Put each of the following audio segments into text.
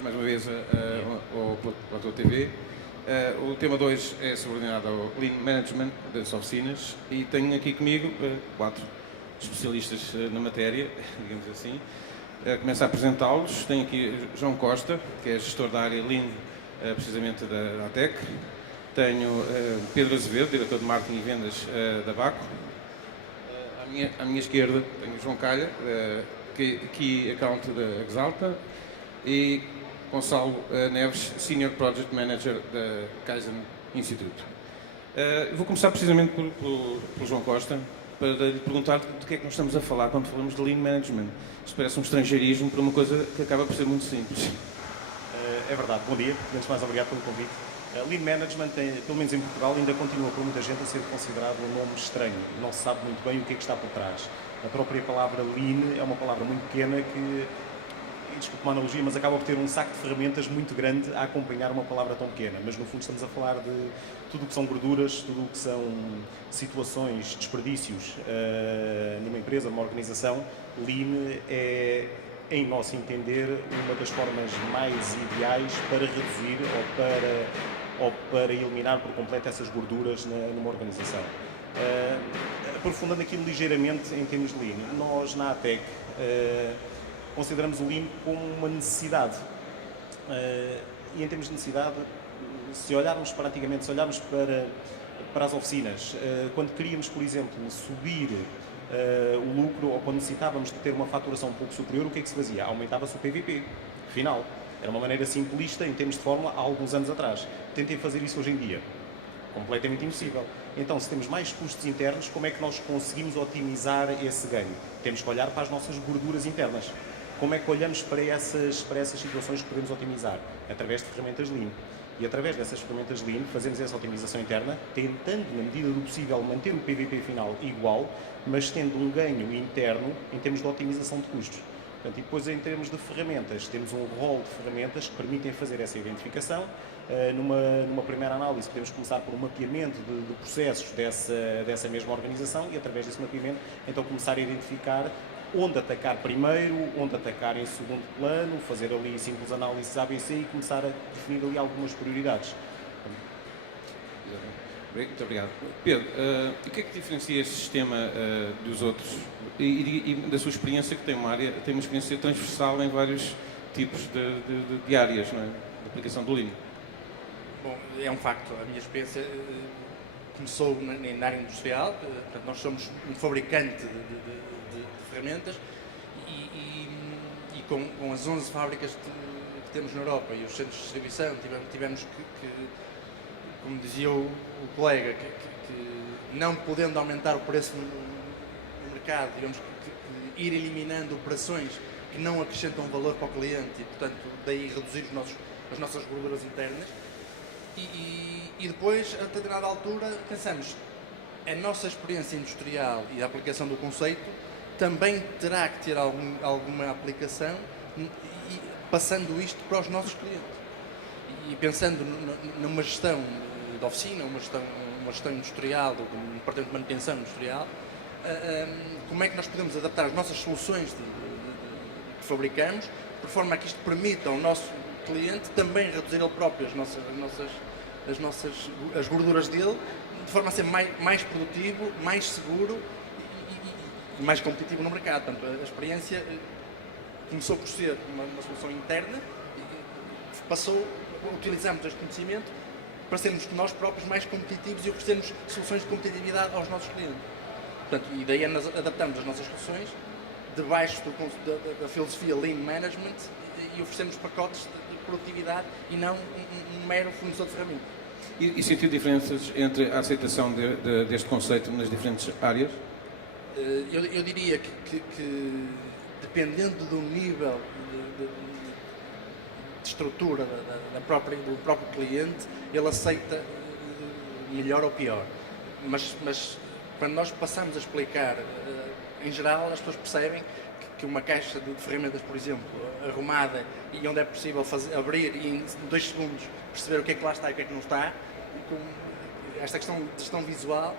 Mais uma vez ao tua TV. O tema de hoje é subordinado ao Lean Management das oficinas e tenho aqui comigo 4 especialistas na matéria, digamos assim. Começo a apresentá-los. Tenho aqui João Costa, que é gestor da área Lean, precisamente da ATEC. Tenho Pedro Azevedo, diretor de Marketing e Vendas da BACO. À minha esquerda tenho João Calha, Key Account da Exalta, e Gonçalo Neves, Senior Project Manager da Kaizen Institute. Vou começar precisamente pelo João Costa, para lhe perguntar de que é que nós estamos a falar quando falamos de Lean Management. Isto parece um estrangeirismo para uma coisa que acaba por ser muito simples. É verdade. Bom dia. Antes de mais, obrigado pelo convite. Lean Management, pelo menos em Portugal, ainda continua por muita gente a ser considerado um nome estranho. Não se sabe muito bem o que é que está por trás. A própria palavra Lean é uma palavra muito pequena que, desculpe uma analogia, mas acaba por ter um saco de ferramentas muito grande a acompanhar uma palavra tão pequena. Mas no fundo estamos a falar de tudo o que são gorduras, tudo o que são situações, desperdícios numa empresa, numa organização. Lean é, em nosso entender, uma das formas mais ideais para reduzir ou para eliminar por completo essas gorduras numa organização. Aprofundando aquilo ligeiramente em termos de Lean, nós na ATEC consideramos o Lean como uma necessidade. E em termos de necessidade, se olharmos para as oficinas, quando queríamos, por exemplo, subir o lucro, ou quando necessitávamos de ter uma faturação um pouco superior, o que é que se fazia? Aumentava-se o PVP final. Era uma maneira simplista, em termos de fórmula, há alguns anos atrás. Tentem fazer isso hoje em dia. Completamente impossível. Então, se temos mais custos internos, como é que nós conseguimos otimizar esse ganho? Temos que olhar para as nossas gorduras internas. Como é que olhamos para essas situações que podemos otimizar? Através de ferramentas Lean. E através dessas ferramentas Lean fazemos essa otimização interna, tentando, na medida do possível, manter o PVP final igual, mas tendo um ganho interno em termos de otimização de custos. Portanto, e depois, em termos de ferramentas, temos um rol de ferramentas que permitem fazer essa identificação. Numa primeira análise, podemos começar por um mapeamento de processos dessa mesma organização e, através desse mapeamento, então começar a identificar onde atacar primeiro, onde atacar em segundo plano, fazer ali simples análises ABC e começar a definir ali algumas prioridades. Muito obrigado. Pedro, o que é que diferencia este sistema dos outros e da sua experiência, que tem uma experiência transversal em vários tipos de áreas, não é? De aplicação do Lean? Bom, é um facto. A minha experiência começou na área industrial. Portanto, nós somos um fabricante de ferramentas e com as 11 fábricas que temos na Europa e os centros de distribuição, tivemos que como dizia o colega, que não podendo aumentar o preço no mercado, digamos que ir eliminando operações que não acrescentam valor para o cliente e, portanto, daí reduzir as nossas gorduras internas. E depois, a determinada altura, pensamos, a nossa experiência industrial e a aplicação do conceito também terá que ter alguma aplicação, passando isto para os nossos clientes. E pensando numa gestão de oficina, uma gestão industrial, um departamento de manutenção industrial, como é que nós podemos adaptar as nossas soluções que fabricamos, de forma a que isto permita ao nosso cliente também reduzir ele próprio as gorduras dele, de forma a ser mais produtivo, mais seguro e mais competitivo no mercado. Portanto, a experiência começou por ser uma solução interna, utilizamos este conhecimento para sermos nós próprios mais competitivos e oferecermos soluções de competitividade aos nossos clientes. Portanto, e daí nós adaptamos as nossas soluções debaixo da filosofia Lean Management e oferecemos pacotes de produtividade e não um mero fornecedor de ferramentas. E sentiu diferenças entre a aceitação deste conceito nas diferentes áreas? Eu diria que dependendo do nível de estrutura do próprio cliente, ele aceita melhor ou pior. Mas quando nós passamos a explicar, em geral, as pessoas percebem que uma caixa de ferramentas, por exemplo, arrumada e onde é possível abrir e em 2 segundos perceber o que é que lá está e o que é que não está, esta questão de gestão visual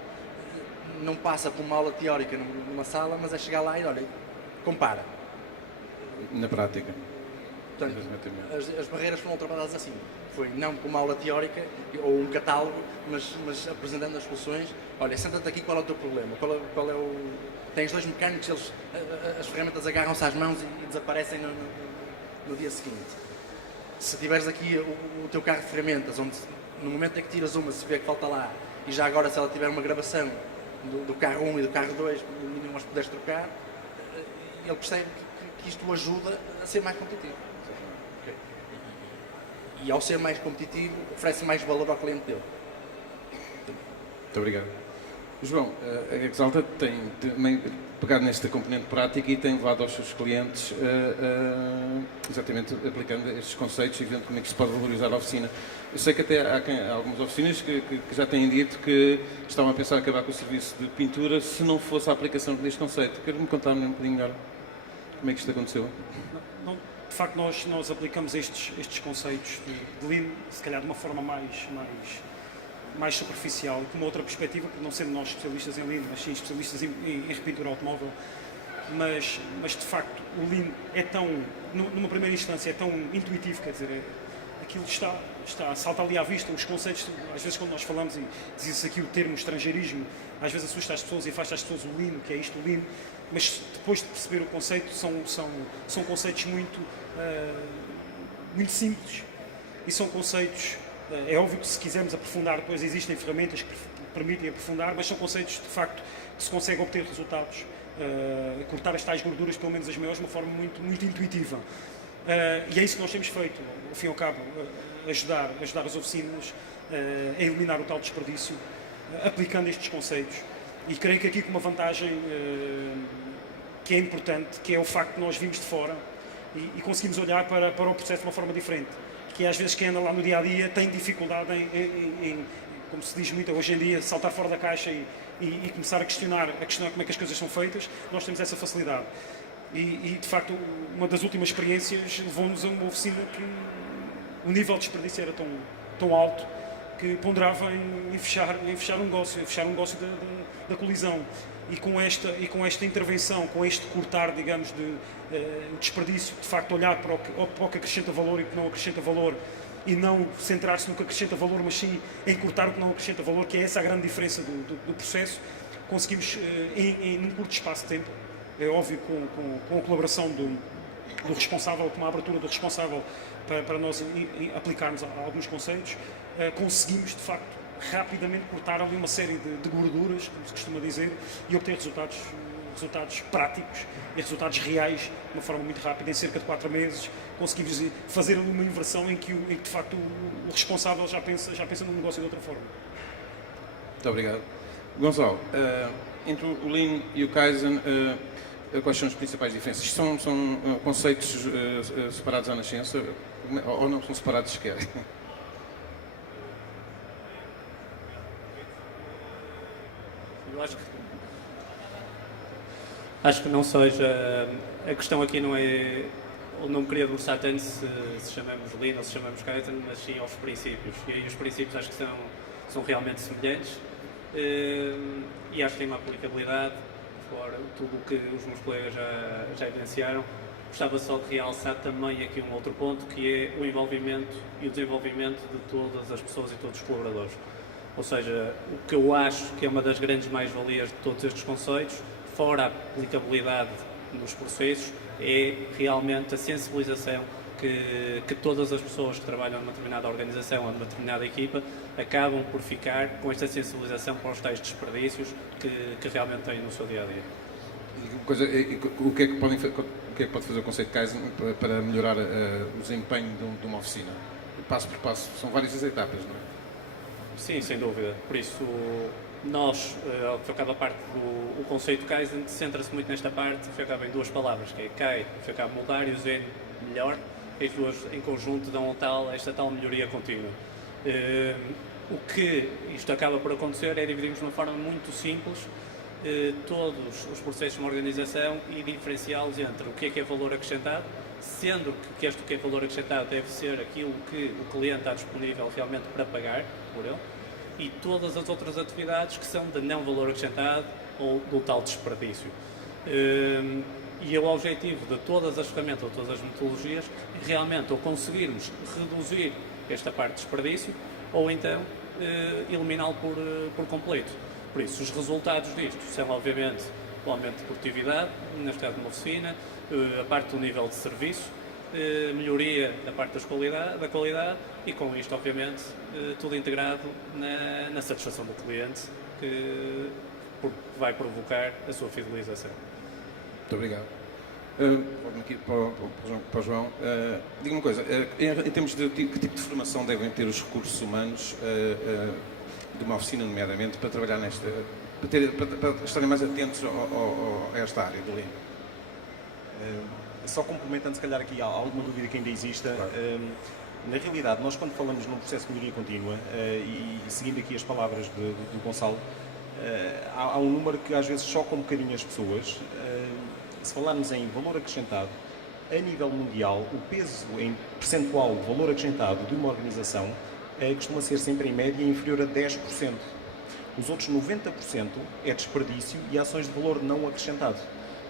não passa por uma aula teórica numa sala, mas é chegar lá e olha, compara. Na prática. Portanto, Exatamente. as barreiras foram ultrapassadas assim. Foi não com uma aula teórica ou um catálogo, mas apresentando as soluções. Olha, senta-te aqui, qual é o teu problema? Qual é o... Tens 2 mecânicos, as ferramentas agarram-se às mãos e desaparecem no dia seguinte. Se tiveres aqui o teu carro de ferramentas, onde no momento em que tiras uma, se vê que falta lá, e já agora se ela tiver uma gravação do carro 1 e do carro 2, no mínimo as puderes trocar, ele percebe que isto o ajuda a ser mais competitivo. Okay. E ao ser mais competitivo, oferece mais valor ao cliente dele. Muito obrigado. João, a Exalta tem também pegado nesta componente prática e tem levado aos seus clientes exatamente aplicando estes conceitos e vendo como é que se pode valorizar a oficina. Eu sei que até há algumas oficinas que já têm dito que estavam a pensar em acabar com o serviço de pintura se não fosse a aplicação deste conceito. Quero-me contar um bocadinho melhor como é que isto aconteceu? De facto, nós aplicamos estes conceitos de Lean, se calhar de uma forma mais superficial, com uma outra perspectiva, porque não sendo nós especialistas em Lean, mas sim especialistas em repintura automóvel, mas de facto o Lean é tão, numa primeira instância, é tão intuitivo, quer dizer, aquilo salta ali à vista, os conceitos, às vezes quando nós falamos e diz-se aqui o termo estrangeirismo, às vezes assusta as pessoas e afasta as pessoas o Lean, o que é isto o Lean, mas depois de perceber o conceito, são conceitos muito simples e são conceitos, é óbvio que se quisermos aprofundar, depois existem ferramentas que permitem aprofundar, mas são conceitos de facto que se consegue obter resultados, cortar as tais gorduras, pelo menos as maiores, de uma forma muito intuitiva. E é isso que nós temos feito, ao fim e ao cabo, ajudar as oficinas a eliminar o tal desperdício, aplicando estes conceitos. E creio que aqui com uma vantagem que é importante, que é o facto de nós virmos de fora e conseguimos olhar para o processo de uma forma diferente. Que às vezes quem anda lá no dia-a-dia tem dificuldade em, como se diz muito hoje em dia, saltar fora da caixa e começar a questionar como é que as coisas são feitas. Nós temos essa facilidade. E de facto, uma das últimas experiências levou-nos a uma oficina que o nível de desperdício era tão alto que ponderava em fechar um negócio da colisão. E com esta intervenção, com este cortar, digamos, o desperdício, de facto olhar para o que acrescenta valor e o que não acrescenta valor, e não centrar-se no que acrescenta valor, mas sim em cortar o que não acrescenta valor, que é essa a grande diferença do processo, conseguimos, num curto espaço de tempo, é óbvio, com a colaboração do responsável, com a abertura do responsável para nós aplicarmos alguns conceitos, conseguimos, de facto, rapidamente cortar ali uma série de gorduras, como se costuma dizer, e obter resultados práticos e resultados reais de uma forma muito rápida. Em cerca de 4 meses conseguimos fazer ali uma inversão em que de facto o responsável já pensa no negócio de outra forma. Muito obrigado. Gonçalo, entre o Lean e o Kaizen, quais são as principais diferenças? São conceitos separados à nascença ou não são separados sequer? Eu acho que não seja. A questão aqui não é. Não me queria debruçar tanto se chamamos Lean ou se chamamos Kaizen, mas sim aos princípios. E aí os princípios acho que são realmente semelhantes e acho que tem uma aplicabilidade, fora tudo o que os meus colegas já evidenciaram. Gostava só de realçar também aqui um outro ponto, que é o envolvimento e o desenvolvimento de todas as pessoas e todos os colaboradores. Ou seja, o que eu acho que é uma das grandes mais-valias de todos estes conceitos, fora a aplicabilidade nos processos, é realmente a sensibilização que todas as pessoas que trabalham numa determinada organização ou numa determinada equipa acabam por ficar com esta sensibilização para os tais desperdícios que realmente têm no seu dia-a-dia. O que é que pode fazer o conceito de Kaizen para melhorar o desempenho de uma oficina? Passo por passo, são várias etapas, não é? Sim, sem dúvida. Por isso, nós, ao que acaba a parte do conceito Kaizen, centra-se muito nesta parte, que acaba em 2 palavras, que é Kai, que acaba moldar, e o Zen, melhor, e as duas em conjunto dão esta tal melhoria contínua. O que isto acaba por acontecer é dividirmos de uma forma muito simples todos os processos de uma organização e diferenciá-los entre o que é valor acrescentado, sendo que este que é valor acrescentado deve ser aquilo que o cliente está disponível realmente para pagar por ele, e todas as outras atividades que são de não valor acrescentado ou do tal desperdício. E o objetivo de todas as ferramentas ou todas as metodologias é realmente ou conseguirmos reduzir esta parte de desperdício ou então eliminá-lo por completo. Por isso, os resultados disto são, obviamente, o aumento de produtividade, neste caso de uma oficina, a parte do nível de serviço, melhoria da parte da qualidade e, com isto, obviamente, tudo integrado na satisfação do cliente, que vai provocar a sua fidelização. Muito obrigado. Vou aqui para o João. Diga uma coisa, em termos de que tipo de formação devem ter os recursos humanos de uma oficina, nomeadamente, para trabalhar nesta, para estarem mais atentos a esta área do Lean? Só complementando, se calhar, aqui alguma dúvida que ainda exista. Claro. Na realidade, nós quando falamos num processo de melhoria contínua, e seguindo aqui as palavras do Gonçalo, há um número que às vezes choca um bocadinho as pessoas. Se falarmos em valor acrescentado, a nível mundial, o peso em percentual de valor acrescentado de uma organização costuma ser sempre em média inferior a 10%. Os outros 90% é desperdício e ações de valor não acrescentado.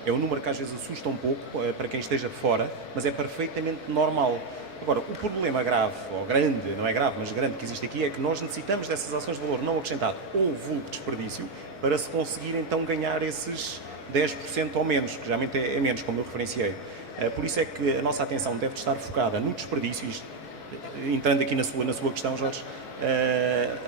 É um número que às vezes assusta um pouco para quem esteja fora, mas é perfeitamente normal. Agora, o problema grave, ou grande, não é grave, mas grande que existe aqui, é que nós necessitamos dessas ações de valor não acrescentado ou vulgo desperdício para se conseguir então ganhar esses 10% ou menos, que geralmente é menos, como eu referenciei. Por isso é que a nossa atenção deve estar focada no desperdício, isto, entrando aqui na sua questão, Jorge,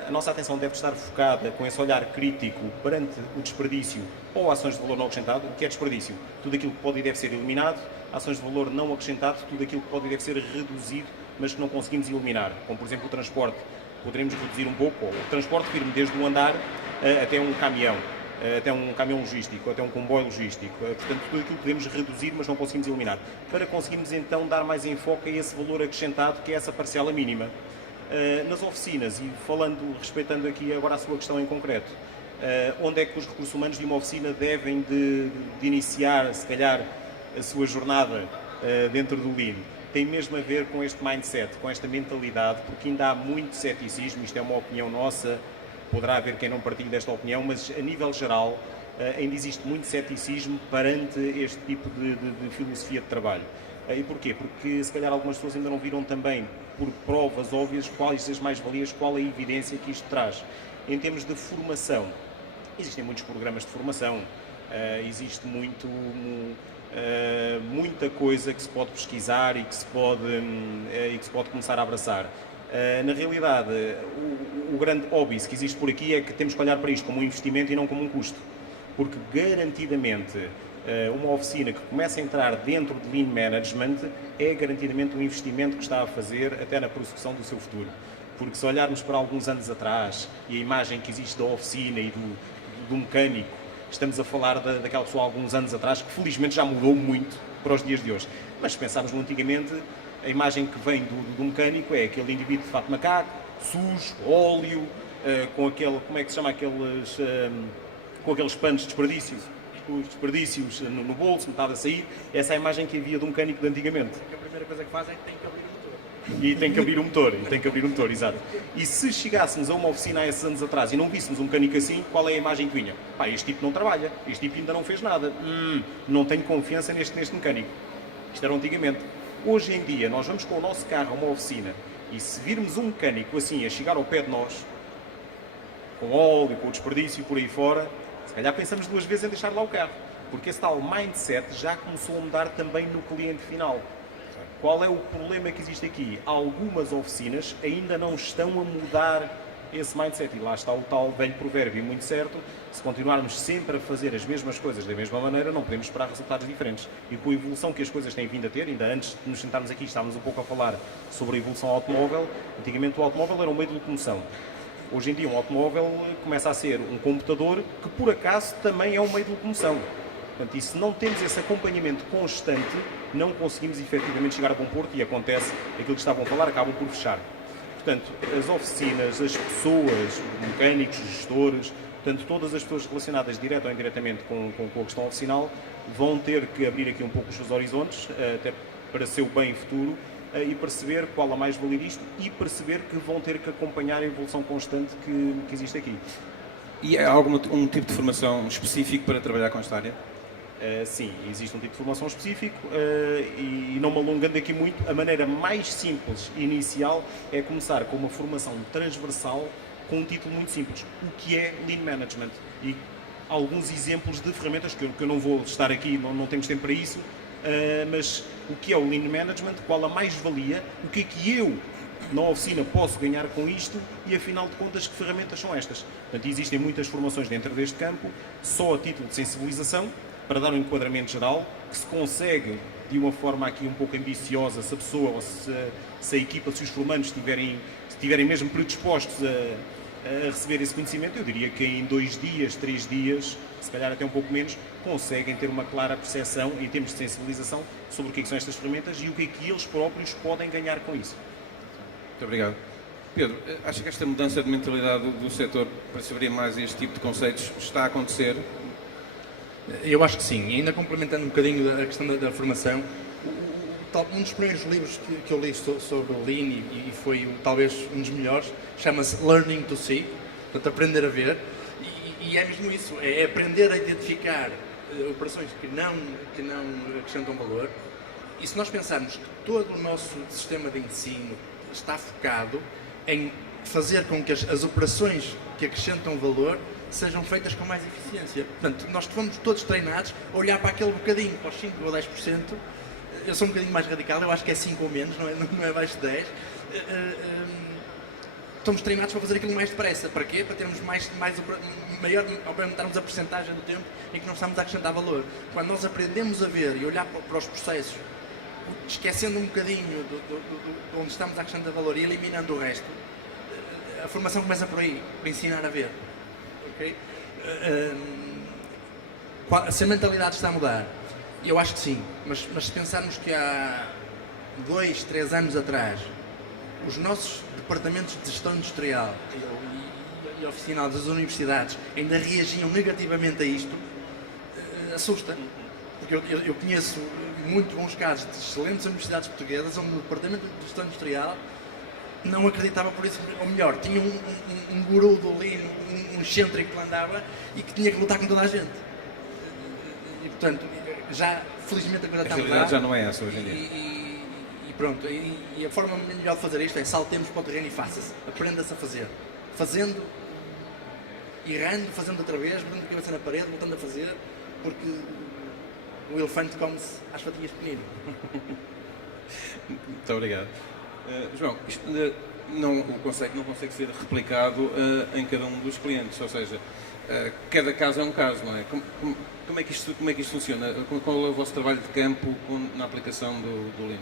a nossa atenção deve estar focada com esse olhar crítico perante o desperdício ou ações de valor não acrescentado. O que é desperdício? Tudo aquilo que pode e deve ser eliminado. Ações de valor não acrescentado, tudo aquilo que pode e deve ser reduzido, mas que não conseguimos eliminar. Como, por exemplo, o transporte. Poderemos reduzir um pouco, ou o transporte firme, desde o andar até um caminhão logístico, até um comboio logístico. Portanto, tudo aquilo que podemos reduzir, mas não conseguimos eliminar. Para conseguirmos, então, dar mais enfoque a esse valor acrescentado, que é essa parcela mínima. Nas oficinas, e respeitando aqui agora a sua questão em concreto, onde é que os recursos humanos de uma oficina devem de iniciar, se calhar, a sua jornada dentro do Lean? Tem mesmo a ver com este mindset, com esta mentalidade, porque ainda há muito ceticismo, isto é uma opinião nossa, poderá haver quem não partilhe desta opinião, mas a nível geral ainda existe muito ceticismo perante este tipo de filosofia de trabalho. E porquê? Porque se calhar algumas pessoas ainda não viram também, por provas óbvias, quais as mais-valias, qual a evidência que isto traz. Em termos de formação, existem muitos programas de formação, existe muita coisa que se pode pesquisar e que se pode começar a abraçar. Na realidade, o grande óbvio que existe por aqui é que temos que olhar para isto como um investimento e não como um custo. Porque garantidamente uma oficina que começa a entrar dentro de Lean Management é garantidamente um investimento que está a fazer até na prossecução do seu futuro. Porque se olharmos para alguns anos atrás e a imagem que existe da oficina e do mecânico, estamos a falar daquela pessoa há alguns anos atrás, que felizmente já mudou muito para os dias de hoje. Mas se pensarmos no antigamente, a imagem que vem do mecânico é aquele indivíduo de fato macaco, sujo, óleo, com aquele, como é que se chama, com aqueles panos de desperdício, os desperdícios no bolso, metade a sair. Essa é a imagem que havia do mecânico de antigamente. A primeira coisa que faz é que tem que abrir o motor. E tem que abrir o motor, exato. E se chegássemos a uma oficina há esses anos atrás e não víssemos um mecânico assim, qual é a imagem que vinha? Pá, este tipo não trabalha, este tipo ainda não fez nada, não tenho confiança neste mecânico. Isto era antigamente. Hoje em dia, nós vamos com o nosso carro a uma oficina e se virmos um mecânico assim a chegar ao pé de nós, com óleo, com o desperdício por aí fora, se calhar pensamos duas vezes em deixar lá o carro, porque esse tal mindset já começou a mudar também no cliente final. Qual é o problema que existe aqui? Algumas oficinas ainda não estão a mudar esse mindset. E lá está o tal velho provérbio muito certo: se continuarmos sempre a fazer as mesmas coisas da mesma maneira, não podemos esperar resultados diferentes. E com a evolução que as coisas têm vindo a ter, ainda antes de nos sentarmos aqui estávamos um pouco a falar sobre a evolução automóvel. Antigamente o automóvel era um meio de locomoção. Hoje em dia um automóvel começa a ser um computador que por acaso também é um meio de locomoção. Portanto, e se não temos esse acompanhamento constante, não conseguimos efetivamente chegar a bom porto e acontece aquilo que estavam a falar, acabam por fechar. Portanto, as oficinas, as pessoas, mecânicos, gestores, portanto, todas as pessoas relacionadas direto ou indiretamente com a questão oficinal vão ter que abrir aqui um pouco os seus horizontes, até para seu bem futuro, e perceber qual a mais-valia disto e perceber que vão ter que acompanhar a evolução constante que existe aqui. E há um tipo de formação específico para trabalhar com esta área? Sim, existe um tipo de formação específico e não me alongando aqui muito, a maneira mais simples e inicial é começar com uma formação transversal com um título muito simples, o que é Lean Management. E alguns exemplos de ferramentas que eu não vou estar aqui, não temos tempo para isso, mas o que é o Lean Management, qual a mais-valia, o que é que eu, na oficina, posso ganhar com isto e, afinal de contas, que ferramentas são estas. Portanto, existem muitas formações dentro deste campo, só a título de sensibilização, para dar um enquadramento geral, que se consegue, de uma forma aqui um pouco ambiciosa, se a pessoa, ou se a equipa, se os formandos estiverem mesmo predispostos a receber esse conhecimento, eu diria que em 2 dias, 3 dias, se calhar até um pouco menos, conseguem ter uma clara percepção em termos de sensibilização sobre o que são estas ferramentas e o que é que eles próprios podem ganhar com isso. Muito obrigado. Pedro, acha que esta mudança de mentalidade do setor para se abrir mais a este tipo de conceitos está a acontecer? Eu acho que sim, e ainda complementando um bocadinho a questão da formação, um dos primeiros livros que eu li sobre o Lean e foi talvez um dos melhores, chama-se Learning to See, portanto aprender a ver, e é mesmo isso, é aprender a identificar operações que não acrescentam valor, e se nós pensarmos que todo o nosso sistema de ensino está focado em fazer com que as operações que acrescentam valor sejam feitas com mais eficiência. Portanto, nós fomos todos treinados a olhar para aquele bocadinho, para os 5 ou 10%. Eu sou um bocadinho mais radical, eu acho que é 5 ou menos, não é abaixo de 10. Estamos treinados para fazer aquilo mais depressa. Para quê? Para termos maior, aumentarmos a percentagem do tempo em que nós estamos a acrescentar valor. Quando nós aprendemos a ver e olhar para os processos, esquecendo um bocadinho de onde estamos a acrescentar valor e eliminando o resto, a formação começa por aí, para ensinar a ver. Okay? Se a mentalidade está a mudar, eu acho que sim, mas se pensarmos que há 2, 3 anos atrás os nossos departamentos de gestão industrial e oficinal das universidades ainda reagiam negativamente a isto, assusta, porque eu conheço muito bons casos de excelentes universidades portuguesas onde o departamento de gestão industrial não acreditava por isso, ou melhor, tinha um guru do Lean, um excêntrico que lá andava e que tinha que lutar com toda a gente. E portanto, já felizmente a coisa está a mudar. A realidade já não é essa hoje em dia. E pronto, e a forma melhor de fazer isto é saltemos para o terreno e faça-se, aprenda-se a fazer. Fazendo, errando, fazendo outra vez, batendo a cabeça na parede, voltando a fazer, porque o elefante come-se às fatinhas pequeninas. Muito obrigado. João, isto não consegue ser replicado em cada um dos clientes, ou seja, cada caso é um caso, não é? Como é que isto funciona? Qual é o vosso trabalho de campo na aplicação do Lean?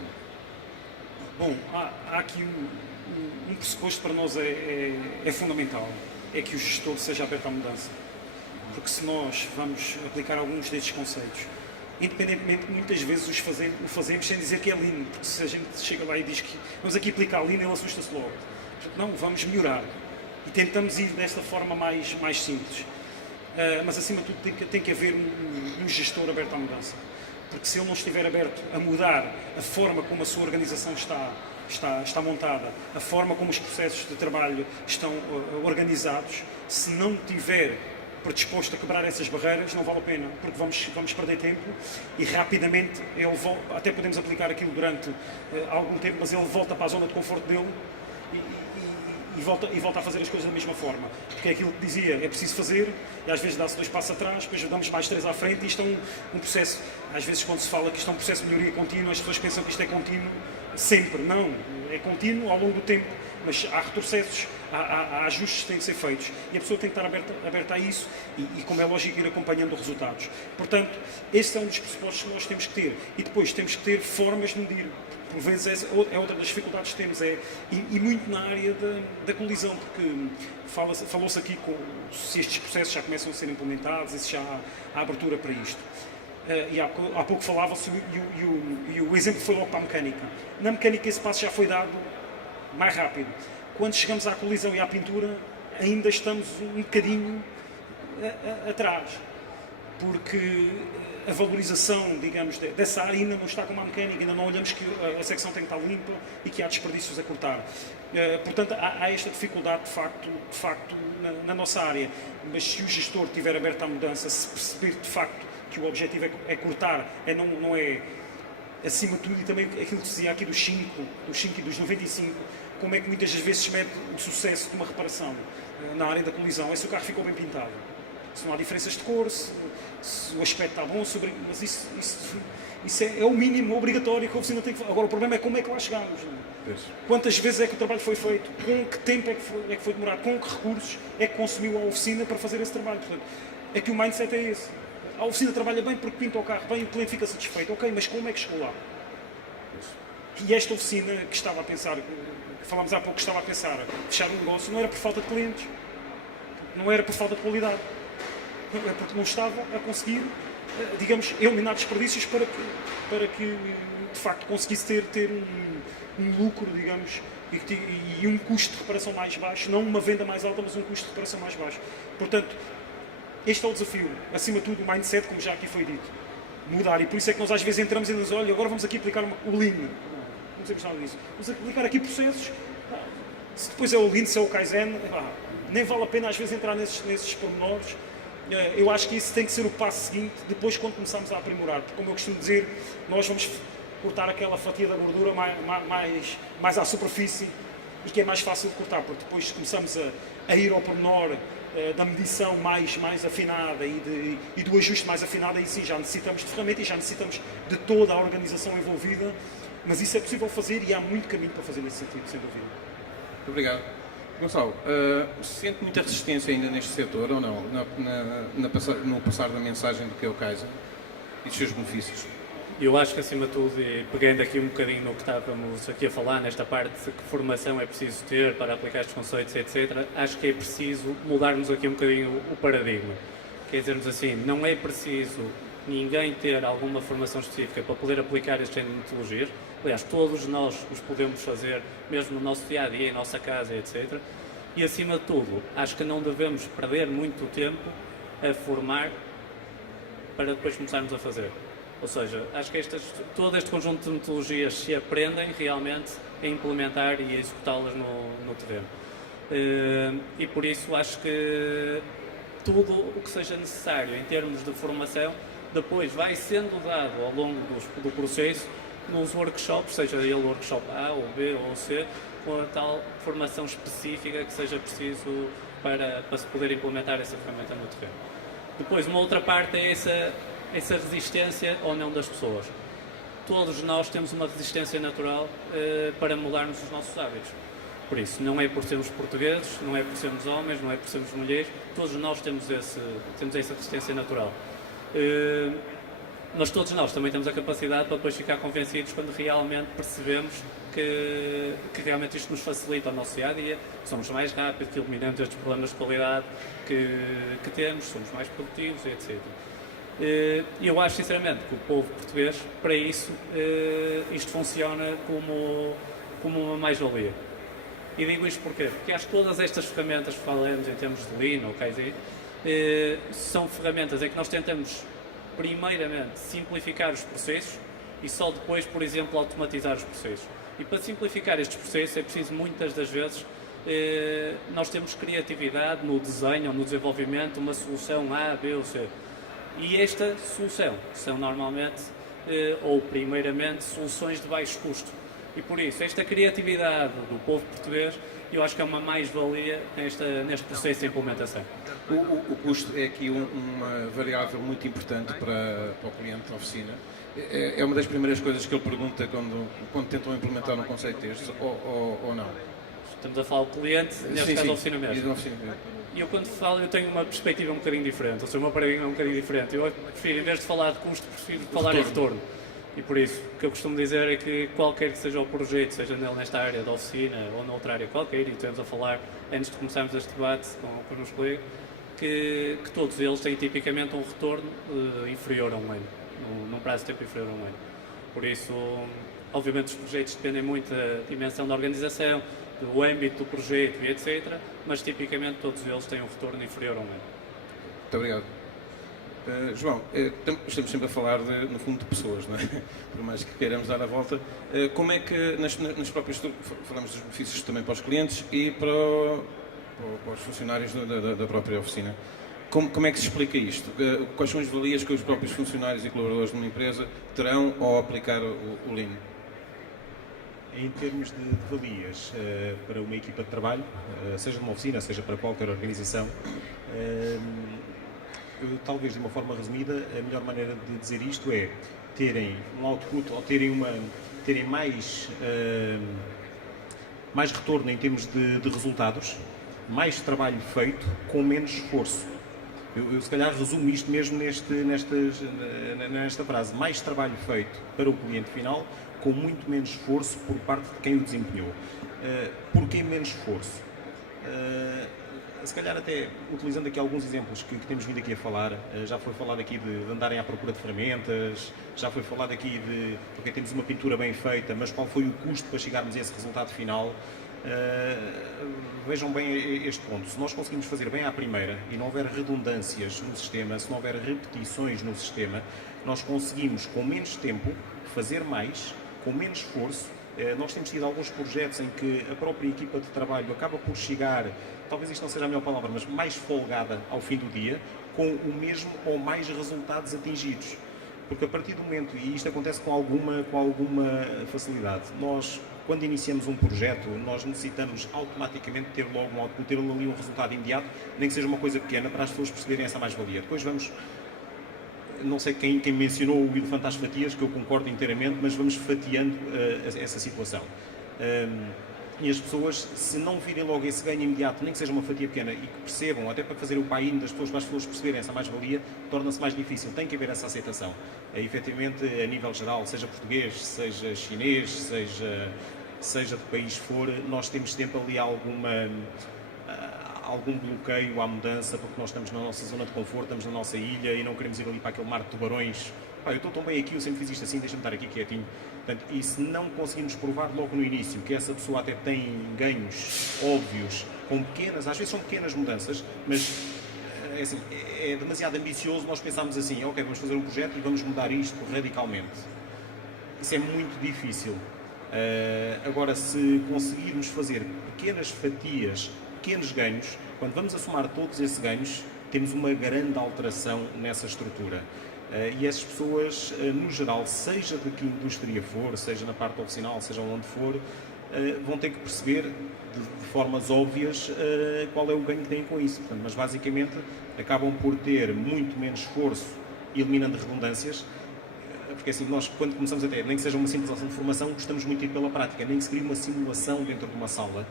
Bom, há aqui um pressuposto para nós é fundamental, é que o gestor seja aberto à mudança. Porque se nós vamos aplicar alguns destes conceitos, independentemente, muitas vezes o fazemos sem dizer que é Lean, porque se a gente chega lá e diz que vamos aqui aplicar Lean, ele assusta-se logo. Não, vamos melhorar. E tentamos ir desta forma mais simples. Mas, acima de tudo, tem que haver um gestor aberto à mudança. Porque se ele não estiver aberto a mudar a forma como a sua organização está montada, a forma como os processos de trabalho estão organizados, se não tiver predisposto a quebrar essas barreiras, não vale a pena, porque vamos perder tempo e rapidamente até podemos aplicar aquilo durante algum tempo, mas ele volta para a zona de conforto dele e volta a fazer as coisas da mesma forma, porque é aquilo que dizia, é preciso fazer e às vezes dá-se 2 passos atrás, depois damos mais 3 à frente e isto é um processo, às vezes quando se fala que isto é um processo de melhoria contínua, as pessoas pensam que isto é contínuo sempre, não, é contínuo ao longo do tempo, mas há retrocessos, há ajustes que têm que ser feitos e a pessoa tem que estar aberta a isso e como é lógico, ir acompanhando os resultados. Portanto, esse é um dos pressupostos que nós temos que ter e depois temos que ter formas de medir. Por vezes é outra das dificuldades que temos e muito na área da colisão, porque falou-se aqui se estes processos já começam a ser implementados e se já há abertura para isto. E há pouco falava-se e o exemplo foi logo para a mecânica. Na mecânica esse passo já foi dado mais rápido. Quando chegamos à colisão e à pintura, ainda estamos um bocadinho atrás, porque a valorização, digamos, dessa área ainda não está como a mecânica, ainda não olhamos que a secção tem que estar limpa e que há desperdícios a cortar. Portanto, há esta dificuldade, de facto na nossa área, mas se o gestor estiver aberto à mudança, se perceber, de facto, que o objetivo é cortar, não é acima de tudo, e também aquilo que se dizia aqui dos 5 e dos 95, como é que muitas das vezes se mede o sucesso de uma reparação na área da colisão, é se o carro ficou bem pintado. Se não há diferenças de cor, se o aspecto está bom, mas isso é o mínimo obrigatório que a oficina tem que fazer. Agora o problema é como é que lá chegamos. Não é? Quantas vezes é que o trabalho foi feito? Com que tempo é que foi demorado? Com que recursos é que consumiu a oficina para fazer esse trabalho? Portanto, é que o mindset é esse. A oficina trabalha bem porque pinta o carro bem e o cliente fica satisfeito. Ok, mas como é que chegou lá? E esta oficina que estava a pensar, que falámos há pouco, que estava a pensar fechar um negócio, não era por falta de clientes. Não era por falta de qualidade. É porque não estavam a conseguir, digamos, eliminar desperdícios para que de facto conseguisse ter um lucro, digamos, e um custo de reparação mais baixo, não uma venda mais alta, mas um custo de reparação mais baixo. Portanto, este é o desafio. Acima de tudo, o mindset, como já aqui foi dito, mudar. E por isso é que nós às vezes entramos e dizemos, olha, agora vamos aqui aplicar o Lean. Não sei nada disso. Vamos aplicar aqui processos. Se depois é o Lean, se é o Kaizen, nem vale a pena às vezes entrar nesses pormenores. Eu acho que isso tem que ser o passo seguinte, depois quando começamos a aprimorar. Porque, como eu costumo dizer, nós vamos cortar aquela fatia da gordura mais à superfície e que é mais fácil de cortar, porque depois começamos a ir ao pormenor da medição mais afinada e do ajuste mais afinado, aí sim já necessitamos de ferramentas e já necessitamos de toda a organização envolvida, mas isso é possível fazer e há muito caminho para fazer nesse sentido, sem dúvida. Muito obrigado. Gonçalo, sente muita resistência ainda neste setor ou não? No passar da mensagem do que é o Kaizen e dos seus benefícios? Eu acho que, acima de tudo, e pegando aqui um bocadinho no que estávamos aqui a falar, nesta parte de que formação é preciso ter para aplicar estes conceitos, etc., acho que é preciso mudarmos aqui um bocadinho o paradigma. Quer dizermos assim, não é preciso ninguém ter alguma formação específica para poder aplicar este género de metodologias. Aliás, todos nós os podemos fazer, mesmo no nosso dia-a-dia, em nossa casa, etc. E, acima de tudo, acho que não devemos perder muito tempo a formar para depois começarmos a fazer. Ou seja, acho que todo este conjunto de metodologias se aprendem realmente a implementar e a executá-las no terreno. E por isso acho que tudo o que seja necessário em termos de formação depois vai sendo dado ao longo do processo nos workshops, seja ele o workshop A ou B ou C, com a tal formação específica que seja preciso para se poder implementar essa ferramenta no terreno. Depois, uma outra parte é essa resistência ou não das pessoas. Todos nós temos uma resistência natural para mudarmos os nossos hábitos. Por isso, não é por sermos portugueses, não é por sermos homens, não é por sermos mulheres, todos nós temos essa resistência natural. Mas todos nós também temos a capacidade para depois ficar convencidos quando realmente percebemos que realmente isto nos facilita o nosso dia-a-dia, que somos mais rápidos, que eliminamos estes problemas de qualidade que temos, somos mais produtivos, etc. E eu acho sinceramente que o povo português, para isso, isto funciona como uma mais-valia. E digo isto porquê? Porque acho que todas estas ferramentas que falamos em termos de Lean ou Kaizen são ferramentas em que nós tentamos primeiramente simplificar os processos e só depois, por exemplo, automatizar os processos. E para simplificar estes processos é preciso muitas das vezes nós temos criatividade no desenho ou no desenvolvimento de uma solução A, B ou C. E esta solução são normalmente ou primeiramente soluções de baixo custo. E por isso, esta criatividade do povo português, eu acho que é uma mais-valia neste processo de implementação. O custo é aqui uma variável muito importante para o cliente da oficina. É uma das primeiras coisas que ele pergunta quando tentam implementar um conceito destes, ou não? Estamos a falar do cliente, neste caso da oficina mesmo. E eu quando falo, eu tenho uma perspectiva um bocadinho diferente, ou seja, o meu paradigma é um bocadinho diferente. Eu prefiro, em vez de falar de custo, prefiro falar em retorno. E por isso, o que eu costumo dizer é que qualquer que seja o projeto, seja nesta área da oficina ou noutra área qualquer, e estamos a falar, antes de começarmos este debate com os meus colegas, que todos eles têm tipicamente um retorno inferior a um ano, num prazo de tempo inferior a um ano. Por isso, obviamente os projetos dependem muito da dimensão da organização, do âmbito do projeto e etc., mas tipicamente todos eles têm um retorno inferior a um ano. Muito obrigado. João, estamos sempre a falar, no fundo, de pessoas, não é? Por mais que queiramos dar a volta. Como é que, nas próprias... Falamos dos benefícios também para os clientes e para os funcionários da própria oficina. Como é que se explica isto? Quais são as valias que os próprios funcionários e colaboradores de uma empresa terão ao aplicar o Lean? Em termos de valias para uma equipa de trabalho, seja numa oficina, seja para qualquer organização, talvez de uma forma resumida, a melhor maneira de dizer isto é terem um output ou terem mais retorno em termos de resultados, mais trabalho feito com menos esforço. Eu se calhar resumo isto mesmo nesta frase: mais trabalho feito para o cliente final com muito menos esforço por parte de quem o desempenhou. Porquê menos esforço? Se calhar até utilizando aqui alguns exemplos que temos vindo aqui a falar, já foi falado aqui de andarem à procura de ferramentas, já foi falado aqui de porque temos uma pintura bem feita, mas qual foi o custo para chegarmos a esse resultado final. Vejam bem este ponto: se nós conseguimos fazer bem à primeira e não houver redundâncias no sistema, se não houver repetições no sistema, nós conseguimos com menos tempo fazer mais, com menos esforço. Nós temos tido alguns projetos em que a própria equipa de trabalho acaba por chegar, talvez isto não seja a melhor palavra, mas mais folgada ao fim do dia, com o mesmo ou mais resultados atingidos. Porque a partir do momento, e isto acontece com alguma facilidade, nós, quando iniciamos um projeto, nós necessitamos automaticamente ter logo um output, ter ali um resultado imediato, nem que seja uma coisa pequena, para as pessoas perceberem essa mais-valia. Depois vamos, não sei quem mencionou o elefante às fatias, que eu concordo inteiramente, mas vamos fatiando essa situação. E as pessoas, se não virem logo esse ganho imediato, nem que seja uma fatia pequena, e que percebam, até para fazer o buy-in das pessoas, para as pessoas perceberem essa mais-valia, torna-se mais difícil. Tem que haver essa aceitação. Efetivamente, a nível geral, seja português, seja chinês, seja de país for, nós temos sempre ali algum bloqueio à mudança, porque nós estamos na nossa zona de conforto, estamos na nossa ilha e não queremos ir ali para aquele mar de tubarões. Eu estou tão bem aqui, eu sempre fiz isto assim, deixa-me estar aqui quietinho. Portanto, e se não conseguimos provar logo no início que essa pessoa até tem ganhos óbvios, com pequenas, às vezes são pequenas mudanças, mas assim, é demasiado ambicioso nós pensarmos assim: ok, vamos fazer um projeto e vamos mudar isto radicalmente. Isso é muito difícil. Agora, se conseguirmos fazer pequenas fatias, pequenos ganhos, quando vamos a somar todos esses ganhos, temos uma grande alteração nessa estrutura. E essas pessoas, no geral, seja de que indústria for, seja na parte oficinal, seja onde for, vão ter que perceber de formas óbvias qual é o ganho que têm com isso. Portanto, mas basicamente acabam por ter muito menos esforço, eliminando redundâncias, porque assim, nós quando começamos até, nem que seja uma simples ação de formação, gostamos muito de ir pela prática, nem que se crie uma simulação dentro de uma sala,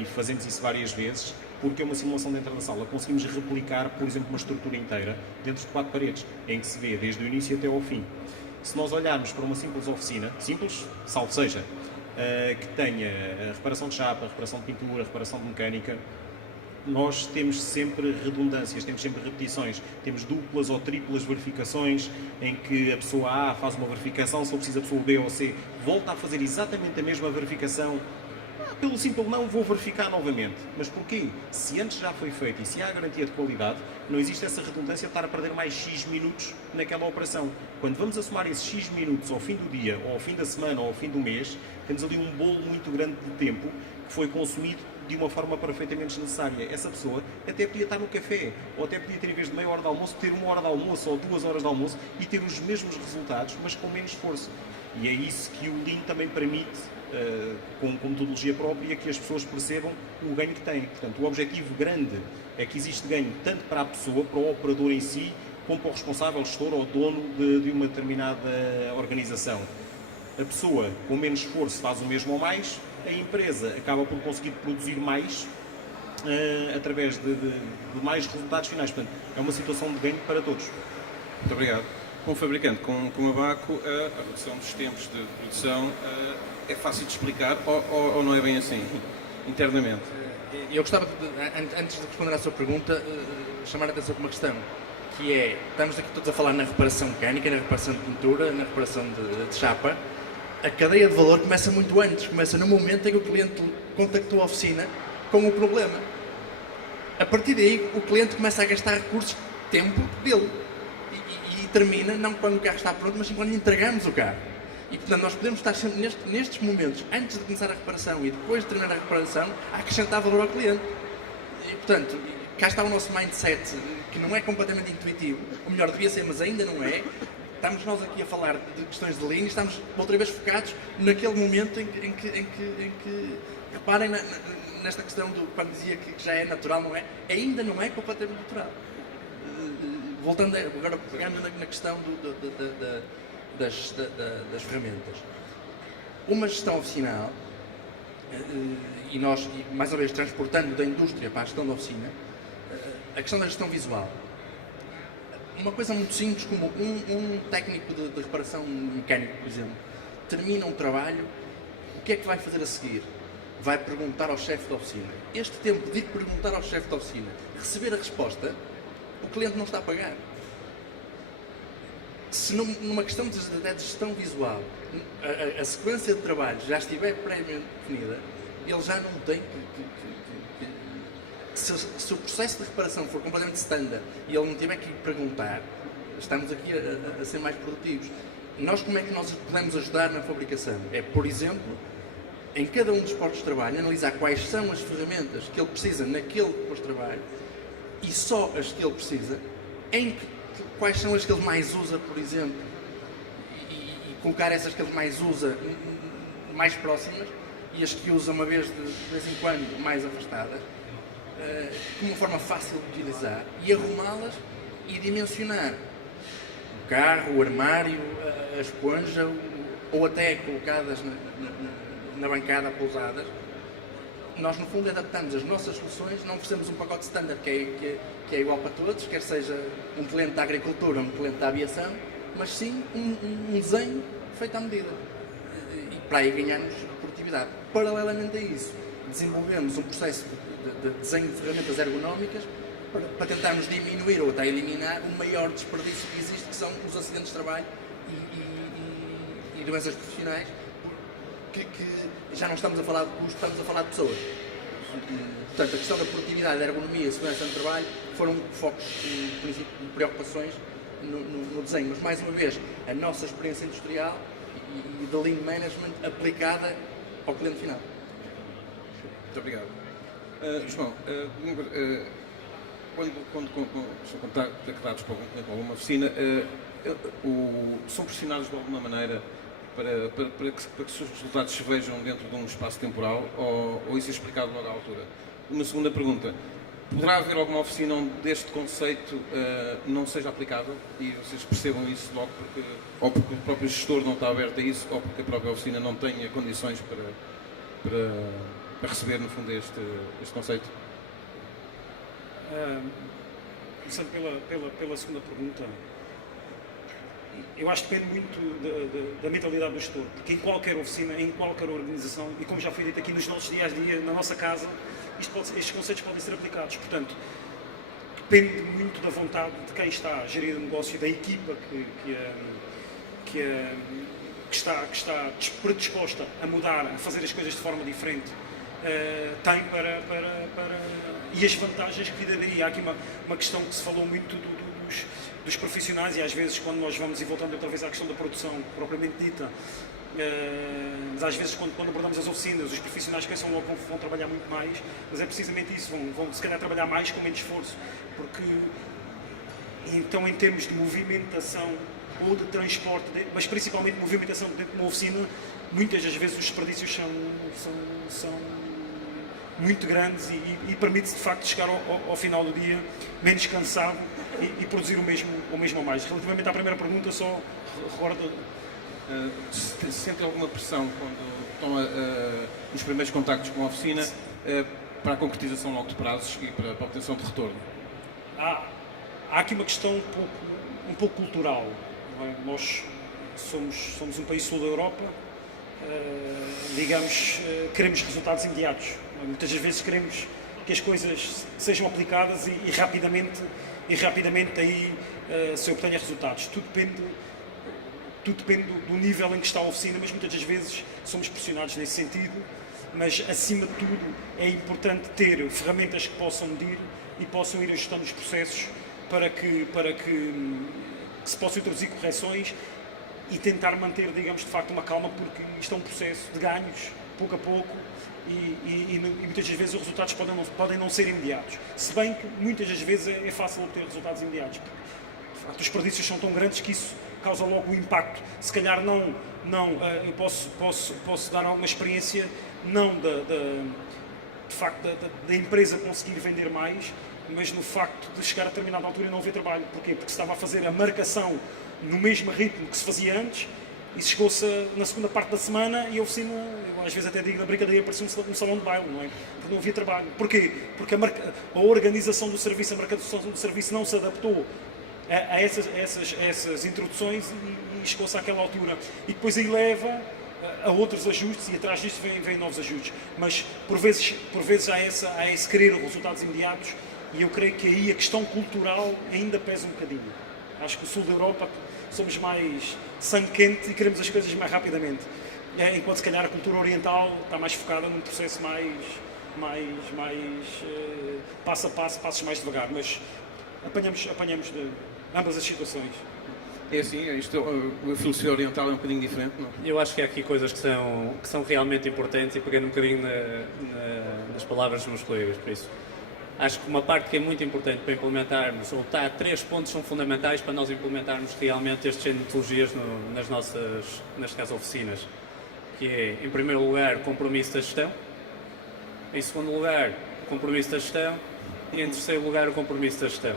e fazemos isso várias vezes, porque é uma simulação dentro da sala. Conseguimos replicar, por exemplo, uma estrutura inteira dentro de 4 paredes, em que se vê desde o início até ao fim. Se nós olharmos para uma simples oficina, simples, salvo seja, que tenha a reparação de chapa, a reparação de pintura, a reparação de mecânica, nós temos sempre redundâncias, temos sempre repetições, temos duplas ou triplas verificações, em que a pessoa A faz uma verificação, se for preciso a pessoa B ou C volta a fazer exatamente a mesma verificação. Pelo simples não, vou verificar novamente. Mas porquê? Se antes já foi feito e se há a garantia de qualidade, não existe essa redundância de estar a perder mais X minutos naquela operação. Quando vamos a somar esses X minutos ao fim do dia, ou ao fim da semana, ou ao fim do mês, temos ali um bolo muito grande de tempo que foi consumido de uma forma perfeitamente desnecessária. Essa pessoa até podia estar no café, ou até podia ter, em vez de meia hora de almoço, ter 1 hora de almoço ou 2 horas de almoço e ter os mesmos resultados, mas com menos esforço. E é isso que o Lean também permite, com metodologia própria, que as pessoas percebam o ganho que têm. Portanto, o objetivo grande é que existe ganho tanto para a pessoa, para o operador em si, como para o responsável, gestor ou dono de uma determinada organização. A pessoa, com menos esforço, faz o mesmo ou mais, a empresa acaba por conseguir produzir mais através de mais resultados finais. Portanto, é uma situação de ganho para todos. Muito obrigado. Com um fabricante como a Baco, a redução dos tempos de produção é fácil de explicar ou não é bem assim, internamente? Eu gostava, antes de responder à sua pergunta, chamar a atenção para uma questão, que é, estamos aqui todos a falar na reparação mecânica, na reparação de pintura, na reparação de chapa. A cadeia de valor começa muito antes, começa no momento em que o cliente contactou a oficina com o problema. A partir daí, o cliente começa a gastar recursos, tempo dele. E termina, não quando o carro está pronto, mas sim quando entregamos o carro. E, portanto, nós podemos estar sempre nestes momentos, antes de começar a reparação e depois de terminar a reparação, a acrescentar valor ao cliente. E, portanto, cá está o nosso mindset, que não é completamente intuitivo, ou melhor, devia ser, mas ainda não é. Estamos nós aqui a falar de questões de Lean e estamos outra vez focados naquele momento em que reparem nesta questão do quando dizia que já é natural, não é? Ainda não é completamente natural. Voltando agora, pegando na questão das ferramentas. Uma gestão oficinal, e nós, mais uma vez, transportando da indústria para a gestão da oficina, a questão da gestão visual. Uma coisa muito simples, como um técnico de reparação mecânico, por exemplo, termina um trabalho, o que é que vai fazer a seguir? Vai perguntar ao chefe da oficina. Este tempo de perguntar ao chefe da oficina, receber a resposta, o cliente não está a pagar. Se numa questão de gestão visual, a sequência de trabalho já estiver previamente definida, ele já não tem se o processo de reparação for completamente standard e ele não tiver que perguntar, estamos aqui a ser mais produtivos. Nós, como é que nós podemos ajudar na fabricação? É, por exemplo, em cada um dos postos de trabalho, analisar quais são as ferramentas que ele precisa naquele posto de trabalho e só as que ele precisa, quais são as que ele mais usa, por exemplo, e colocar essas que ele mais usa mais próximas e as que usa uma vez de vez em quando mais afastadas, de uma forma fácil de utilizar e arrumá-las e dimensionar o carro, o armário, a esponja ou até colocadas na bancada, pousadas. Nós, no fundo, adaptamos as nossas soluções, não oferecemos um pacote standard que é igual para todos, quer seja um cliente da agricultura ou um cliente da aviação, mas sim um desenho feito à medida. E para aí ganharmos produtividade. Paralelamente a isso, desenvolvemos um processo de desenho de ferramentas ergonómicas para tentarmos diminuir ou até eliminar o maior desperdício que existe, que são os acidentes de trabalho e doenças profissionais, que já não estamos a falar de custo, estamos a falar de pessoas. Portanto, a questão da produtividade, da ergonomia e a segurança no trabalho foram focos de preocupações no desenho. Mas, mais uma vez, a nossa experiência industrial e da Lean Management aplicada ao cliente final. Muito obrigado. João, quando são contactados por alguma oficina, são pressionados de alguma maneira para que os resultados se vejam dentro de um espaço temporal ou isso é explicado logo à altura? Uma segunda pergunta, poderá haver alguma oficina onde este conceito não seja aplicável e vocês percebam isso logo ou porque o próprio gestor não está aberto a isso ou porque a própria oficina não tenha condições para receber, no fundo, este conceito? Começando pela segunda pergunta, eu acho que depende muito da mentalidade do gestor, porque em qualquer oficina, em qualquer organização, e como já foi dito aqui nos nossos dias a dia, na nossa casa, estes conceitos podem ser aplicados. Portanto, depende muito da vontade de quem está a gerir o negócio, da equipa que está predisposta a mudar, a fazer as coisas de forma diferente, tem e as vantagens que lhe daria. Há aqui uma questão que se falou muito dos profissionais e às vezes quando nós vamos e voltando outra vez à questão da produção propriamente dita, mas às vezes quando abordamos as oficinas, os profissionais pensam logo que vão trabalhar muito mais, mas é precisamente isso, vão se calhar trabalhar mais com menos esforço, porque então em termos de movimentação ou de transporte, mas principalmente de movimentação dentro de uma oficina, muitas das vezes os desperdícios são muito grandes e permite-se de facto chegar ao final do dia menos cansado e produzir o mesmo ou mais. Relativamente à primeira pergunta, só recordo... Se sente alguma pressão quando estão nos primeiros contactos com a oficina para a concretização logo de prazos e para a obtenção de retorno? Há aqui uma questão um pouco cultural. Não é? Nós somos um país sul da Europa, queremos resultados imediatos. Muitas das vezes queremos que as coisas sejam aplicadas e rapidamente aí se obtenha resultados. Tudo depende do nível em que está a oficina, mas muitas das vezes somos pressionados nesse sentido. Mas, acima de tudo, é importante ter ferramentas que possam medir e possam ir ajustando os processos para que se possam introduzir correções e tentar manter, digamos, de facto uma calma, porque isto é um processo de ganhos pouco a pouco, e muitas das vezes os resultados podem não ser imediatos. Se bem que muitas das vezes é fácil obter resultados imediatos, porque de facto os desperdícios são tão grandes que isso causa logo o impacto. Se calhar eu posso dar alguma experiência, não de facto da empresa conseguir vender mais, mas no facto de chegar a determinada altura e não haver trabalho. Porquê? Porque se estava a fazer a marcação no mesmo ritmo que se fazia antes, e chegou-se na segunda parte da semana e a oficina, eu às vezes até digo na brincadeira, parecia um salão de baile, não é? Porque não havia trabalho. Porquê? Porque a organização do serviço, a marcação do serviço não se adaptou a essas introduções e chegou-se àquela altura. E depois aí leva a outros ajustes, e atrás disto vêm novos ajustes. Mas por vezes há esse querer resultados imediatos, e eu creio que aí a questão cultural ainda pesa um bocadinho. Acho que o sul da Europa somos mais sangue quente e queremos as coisas mais rapidamente. Enquanto se calhar a cultura oriental está mais focada num processo mais passo a passo, passos mais devagar, mas apanhamos de ambas as situações. É assim, a filosofia oriental é um bocadinho diferente, não? Eu acho que há aqui coisas que são realmente importantes, e pegando um bocadinho nas palavras dos meus colegas, por isso. Acho que uma parte que é muito importante para implementarmos, ou três pontos são fundamentais para nós implementarmos realmente estes género de metodologias nas nossas, neste caso, oficinas, que é, em primeiro lugar, compromisso da gestão, em segundo lugar, compromisso da gestão, e em terceiro lugar, o compromisso da gestão.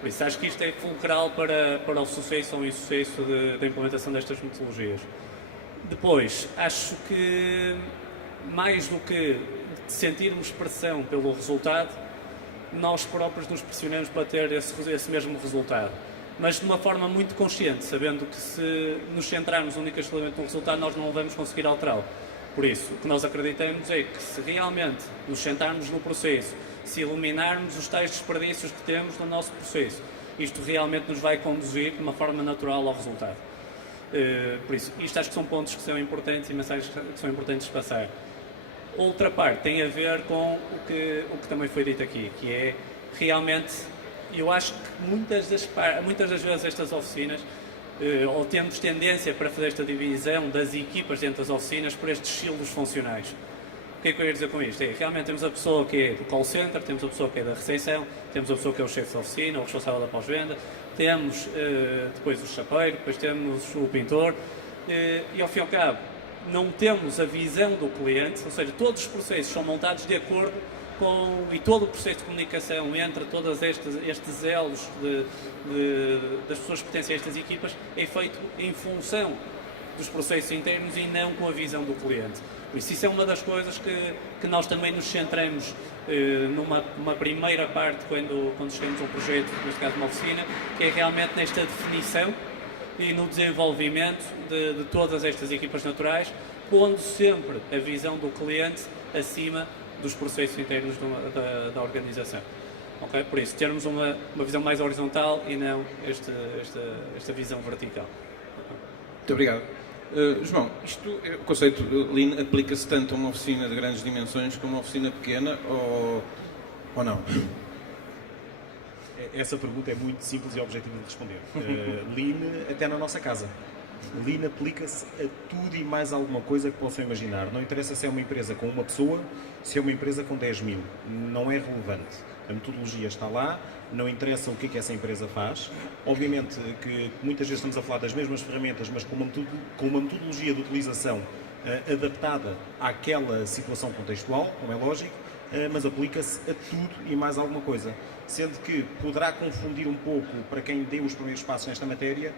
Por isso, acho que isto é fulcral para o sucesso ou insucesso da implementação destas metodologias. Depois, acho que, mais do que sentirmos pressão pelo resultado, nós próprios nos pressionamos para ter esse mesmo resultado. Mas de uma forma muito consciente, sabendo que se nos centrarmos única e exclusivamente no resultado, nós não vamos conseguir alterá-lo. Por isso, o que nós acreditamos é que se realmente nos centrarmos no processo, se eliminarmos os tais desperdícios que temos no nosso processo, isto realmente nos vai conduzir de uma forma natural ao resultado. Por isso, isto acho que são pontos que são importantes e mensagens que são importantes de passar. Outra parte tem a ver com o que também foi dito aqui, que é realmente, eu acho que muitas das vezes estas oficinas, ou temos tendência para fazer esta divisão das equipas dentro das oficinas por estes estilos funcionais. O que é que eu ia dizer com isto? Realmente temos a pessoa que é do call center, temos a pessoa que é da recepção, temos a pessoa que é o chefe da oficina, o responsável da pós-venda, temos depois o chapeiro, depois temos o pintor, e ao fim e ao cabo não temos a visão do cliente, ou seja, todos os processos são montados de acordo com, e todo o processo de comunicação entre todos estes elos das pessoas que pertencem a estas equipas é feito em função dos processos internos e não com a visão do cliente. Por isso é uma das coisas que nós também nos centramos numa primeira parte quando chegamos a um projeto, neste caso uma oficina, que é realmente nesta definição e no desenvolvimento de todas estas equipas naturais, pondo sempre a visão do cliente acima dos processos internos da organização. Okay? Por isso, termos uma visão mais horizontal e não esta visão vertical. Muito obrigado. João, o conceito Lean aplica-se tanto a uma oficina de grandes dimensões como a uma oficina pequena ou não? Essa pergunta é muito simples e objetiva de responder. Lean até na nossa casa. Lean aplica-se a tudo e mais alguma coisa que possam imaginar. Não interessa se é uma empresa com uma pessoa, se é uma empresa com 10 mil. Não é relevante. A metodologia está lá, não interessa o que essa empresa faz. Obviamente que muitas vezes estamos a falar das mesmas ferramentas, mas com uma metodologia de utilização adaptada àquela situação contextual, como é lógico, mas aplica-se a tudo e mais alguma coisa. Sendo que poderá confundir um pouco para quem deu os primeiros passos nesta matéria,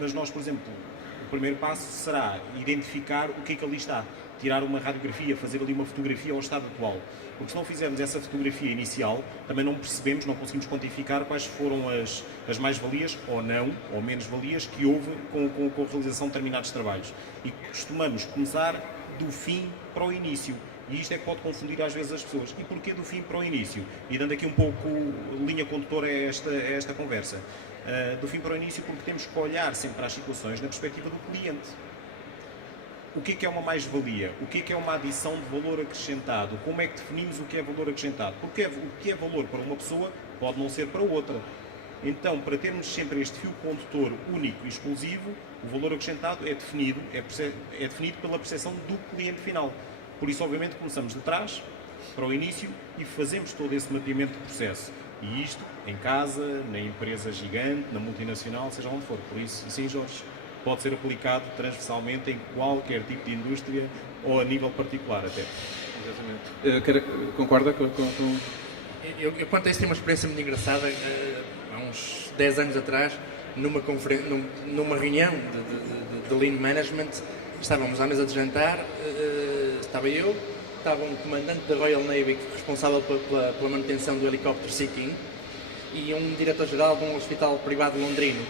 mas nós, por exemplo, o primeiro passo será identificar o que ali está. Tirar uma radiografia, fazer ali uma fotografia ao estado atual. Porque se não fizermos essa fotografia inicial, também não percebemos, não conseguimos quantificar quais foram as mais-valias ou não, ou menos-valias que houve com a realização de determinados trabalhos. E costumamos começar do fim para o início. E isto é que pode confundir às vezes as pessoas. E porquê do fim para o início? E dando aqui um pouco linha condutora a esta conversa. Do fim para o início porque temos que olhar sempre para as situações na perspectiva do cliente. O que é uma mais-valia? O que é uma adição de valor acrescentado? Como é que definimos o que é valor acrescentado? Porque o que é valor para uma pessoa pode não ser para outra. Então, para termos sempre este fio condutor único e exclusivo, o valor acrescentado é definido pela percepção do cliente final. Por isso, obviamente, começamos de trás para o início e fazemos todo esse mapeamento de processo. E isto em casa, na empresa gigante, na multinacional, seja onde for. Por isso, sim, Jorge, pode ser aplicado transversalmente em qualquer tipo de indústria ou a nível particular até. Exatamente. Concorda com... Eu, quanto a isso, tenho uma experiência muito engraçada. Há uns 10 anos atrás, numa reunião de Lean Management, estávamos à mesa de jantar, estava eu, estava um comandante da Royal Navy responsável pela manutenção do helicóptero Sea King e um diretor-geral de um hospital privado londrino.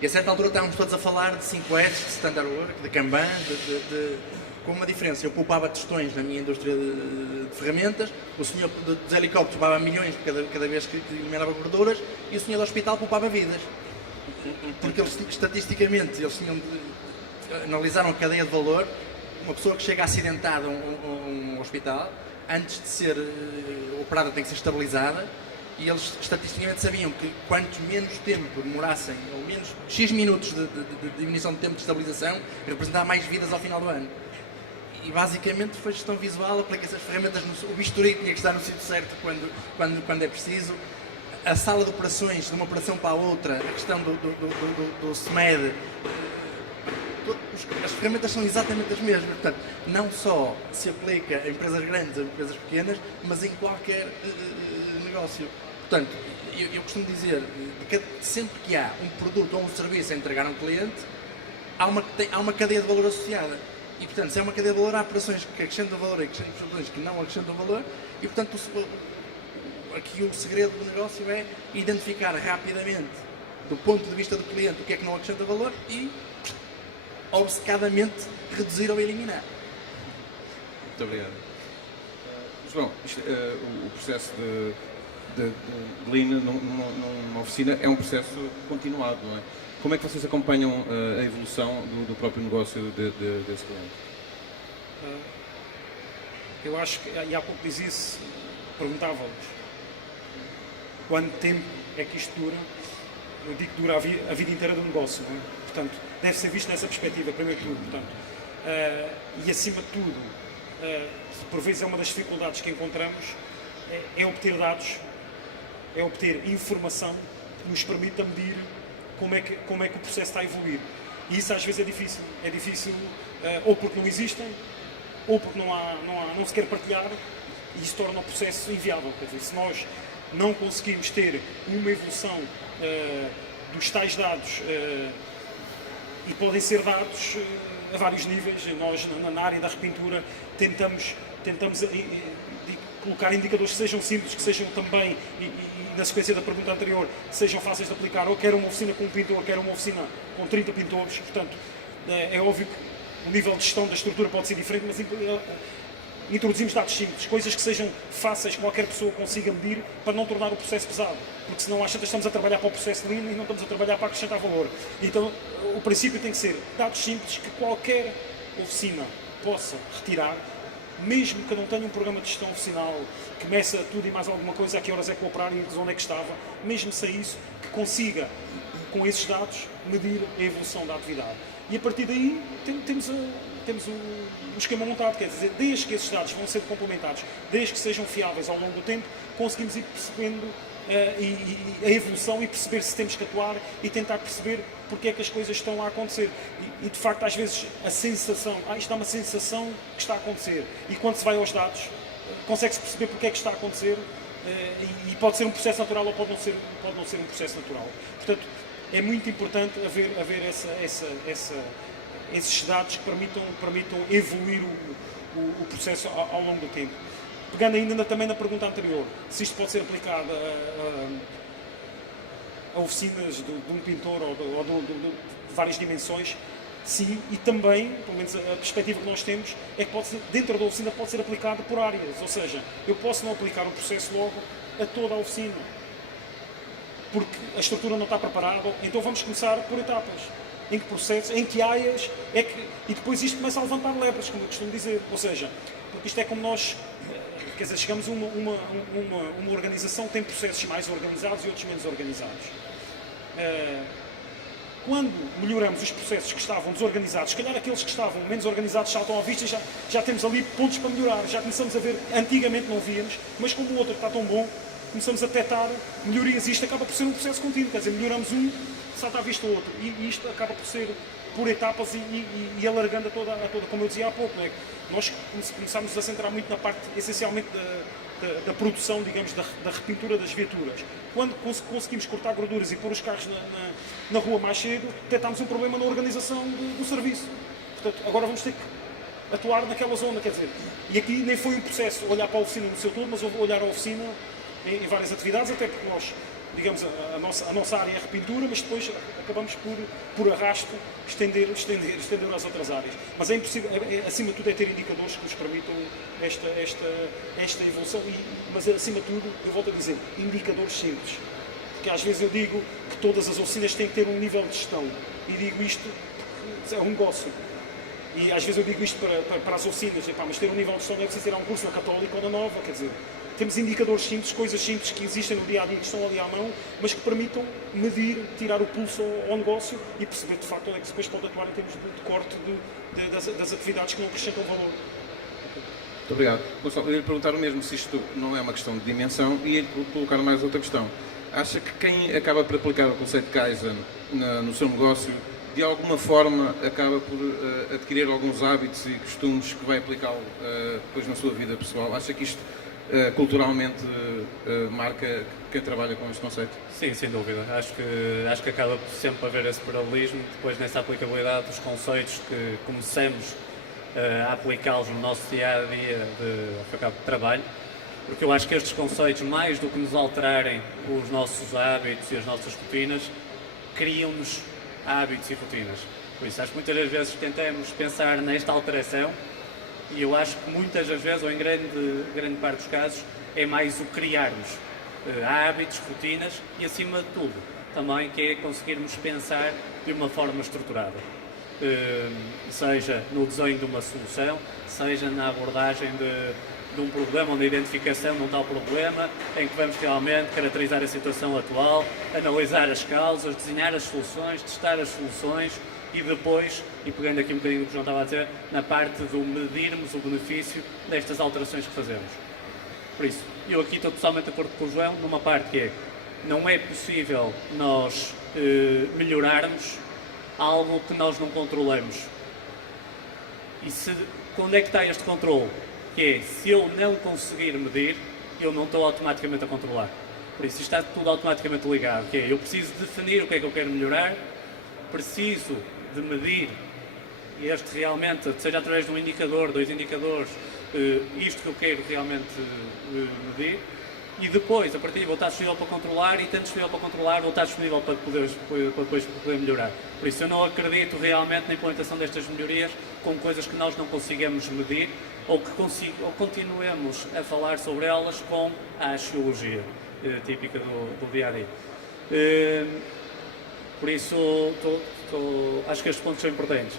E a certa altura estávamos todos a falar de 5S, de Standard Work, de Kanban, com uma diferença. Eu poupava tostões na minha indústria de ferramentas, o senhor dos helicópteros poupava milhões cada vez que eliminava gorduras e o senhor do hospital poupava vidas. Porque eles, estatisticamente, analisaram a cadeia de valor. Uma pessoa que chega acidentada a um hospital, antes de ser operada tem que ser estabilizada, e eles estatisticamente sabiam que quanto menos tempo demorassem, ou menos X minutos de diminuição de tempo de estabilização, representava mais vidas ao final do ano. E basicamente foi gestão visual, aplica essas ferramentas, o bisturi tinha que estar no sítio certo quando é preciso, a sala de operações, de uma operação para a outra, a questão do SMED, as ferramentas são exatamente as mesmas. Portanto, não só se aplica a empresas grandes, a empresas pequenas, mas em qualquer negócio. Portanto, eu costumo dizer que sempre que há um produto ou um serviço a entregar a um cliente, há uma cadeia de valor associada. E, portanto, se é uma cadeia de valor, há operações que acrescentam valor e operações que não acrescentam valor. E, portanto, aqui o segredo do negócio é identificar rapidamente, do ponto de vista do cliente, o que é que não acrescenta valor e obcecadamente reduzir ou eliminar. Muito obrigado. João, o processo de Lean numa oficina é um processo continuado, não é? Como é que vocês acompanham a evolução do próprio negócio desse cliente? Eu acho que, e há pouco diz isso, perguntava-vos quanto tempo é que isto dura. Eu digo que dura a vida inteira do negócio, não é? Portanto, deve ser visto nessa perspectiva, primeiro de tudo. Portanto, e acima de tudo, por vezes é uma das dificuldades que encontramos, é obter dados, é obter informação que nos permita medir como é que o processo está a evoluir. E isso às vezes é difícil. É difícil ou porque não existem, ou porque não se quer partilhar, e isso torna o processo inviável. Quer dizer, se nós não conseguimos ter uma evolução dos tais dados, e podem ser dados a vários níveis. Nós, na área da repintura, tentamos colocar indicadores que sejam simples, que sejam também, e na sequência da pergunta anterior, sejam fáceis de aplicar, ou quer uma oficina com um pintor, quer uma oficina com 30 pintores. Portanto, é óbvio que o nível de gestão da estrutura pode ser diferente, mas introduzimos dados simples, coisas que sejam fáceis, que qualquer pessoa consiga medir, para não tornar o processo pesado, porque senão às tantas estamos a trabalhar para o processo Lean e não estamos a trabalhar para acrescentar valor. Então o princípio tem que ser dados simples que qualquer oficina possa retirar, mesmo que não tenha um programa de gestão oficinal que meça tudo e mais alguma coisa, a que horas é que o operário e onde é que estava, mesmo sem isso, que consiga, com esses dados, medir a evolução da atividade. E a partir daí temos um esquema montado, quer dizer, desde que esses dados vão ser complementados, desde que sejam fiáveis ao longo do tempo, conseguimos ir percebendo a evolução e perceber se temos que atuar e tentar perceber porque é que as coisas estão a acontecer. E de facto, às vezes, a sensação, isto dá uma sensação que está a acontecer. E quando se vai aos dados, consegue-se perceber porque é que está a acontecer, e pode ser um processo natural ou pode não ser um processo natural. Portanto, é muito importante haver esses dados que permitam evoluir o processo ao longo do tempo. Pegando ainda também na pergunta anterior, se isto pode ser aplicado a oficinas de um pintor ou de várias dimensões, sim, e também, pelo menos a perspectiva que nós temos, é que dentro da oficina pode ser aplicado por áreas, ou seja, eu posso não aplicar o processo logo a toda a oficina, porque a estrutura não está preparada, então vamos começar por etapas. Em que processos, em que áreas é que... E depois isto começa a levantar lebres, como eu costumo dizer. Ou seja, porque isto é como nós... Quer dizer, chegamos a uma organização que tem processos mais organizados e outros menos organizados. Quando melhoramos os processos que estavam desorganizados, se calhar aqueles que estavam menos organizados saltam à vista e já temos ali pontos para melhorar. Já começamos a ver, antigamente não víamos, mas como o outro está tão bom, começamos a detectar melhorias. Isto acaba por ser um processo contínuo, quer dizer, melhoramos um, salta à vista o outro. E isto acaba por ser por etapas e alargando a toda, como eu dizia há pouco, não é? Nós começámos a centrar muito na parte, essencialmente, da produção, digamos, da repintura das viaturas. Quando conseguimos cortar gorduras e pôr os carros na rua mais cedo, detectámos um problema na organização do serviço. Portanto, agora vamos ter que atuar naquela zona, quer dizer. E aqui nem foi um processo olhar para a oficina no seu todo, mas olhar a oficina em várias atividades, até porque nós, digamos, a nossa área é a repintura, mas depois acabamos por arrasto estender às outras áreas. Mas é impossível, acima de tudo, é ter indicadores que nos permitam esta evolução, mas acima de tudo, eu volto a dizer, indicadores simples. Porque às vezes eu digo que todas as oficinas têm que ter um nível de gestão, e digo isto porque é um negócio. E às vezes eu digo isto para as oficinas, mas ter um nível de gestão deve ser um curso na Católica ou na Nova, quer dizer, temos indicadores simples, coisas simples que existem no dia-a-dia, que estão ali à mão, mas que permitam medir, tirar o pulso ao negócio e perceber de facto onde é que depois pode atuar em termos de corte das atividades que não acrescentam valor. Muito obrigado. Gonçalo, eu ia lhe perguntar o mesmo, se isto não é uma questão de dimensão, e ia colocar mais outra questão. Acha que quem acaba por aplicar o conceito de Kaizen no seu negócio, de alguma forma acaba por adquirir alguns hábitos e costumes que vai aplicá-lo depois na sua vida pessoal? Acha que isto culturalmente marca quem trabalha com este conceito? Sim, sem dúvida. Acho que acaba por sempre haver esse paralelismo depois nessa aplicabilidade dos conceitos que começamos a aplicá-los no nosso dia-a-dia de trabalho, porque eu acho que estes conceitos, mais do que nos alterarem os nossos hábitos e as nossas rotinas, criam-nos hábitos e rotinas. Por isso, acho que muitas das vezes tentamos pensar nesta alteração e eu acho que muitas das vezes, ou em grande parte dos casos, é mais o criarmos hábitos, rotinas e, acima de tudo, também que é conseguirmos pensar de uma forma estruturada. Seja no desenho de uma solução, seja na abordagem de um problema ou na identificação de um tal problema, em que vamos realmente caracterizar a situação atual, analisar as causas, desenhar as soluções, testar as soluções e depois, e pegando aqui um bocadinho do que o João estava a dizer, na parte do medirmos o benefício destas alterações que fazemos. Por isso, eu aqui estou totalmente de acordo com o João numa parte que é, não é possível nós melhorarmos algo que nós não controlamos. E quando é que está este controle? Que é, se eu não conseguir medir, eu não estou automaticamente a controlar. Por isso, está tudo automaticamente ligado. Que é, eu preciso definir o que é que eu quero melhorar, preciso de medir, e este realmente, seja através de um indicador, 2 indicadores, isto que eu quero realmente medir, e depois, a partir daí, vou estar disponível para controlar, e tendo disponível para controlar, vou estar disponível para depois poder melhorar. Por isso, eu não acredito realmente na implementação destas melhorias com coisas que nós não consigamos medir, ou continuemos a falar sobre elas com a axiologia típica do dia-a-dia. Por isso, acho que estes pontos são importantes.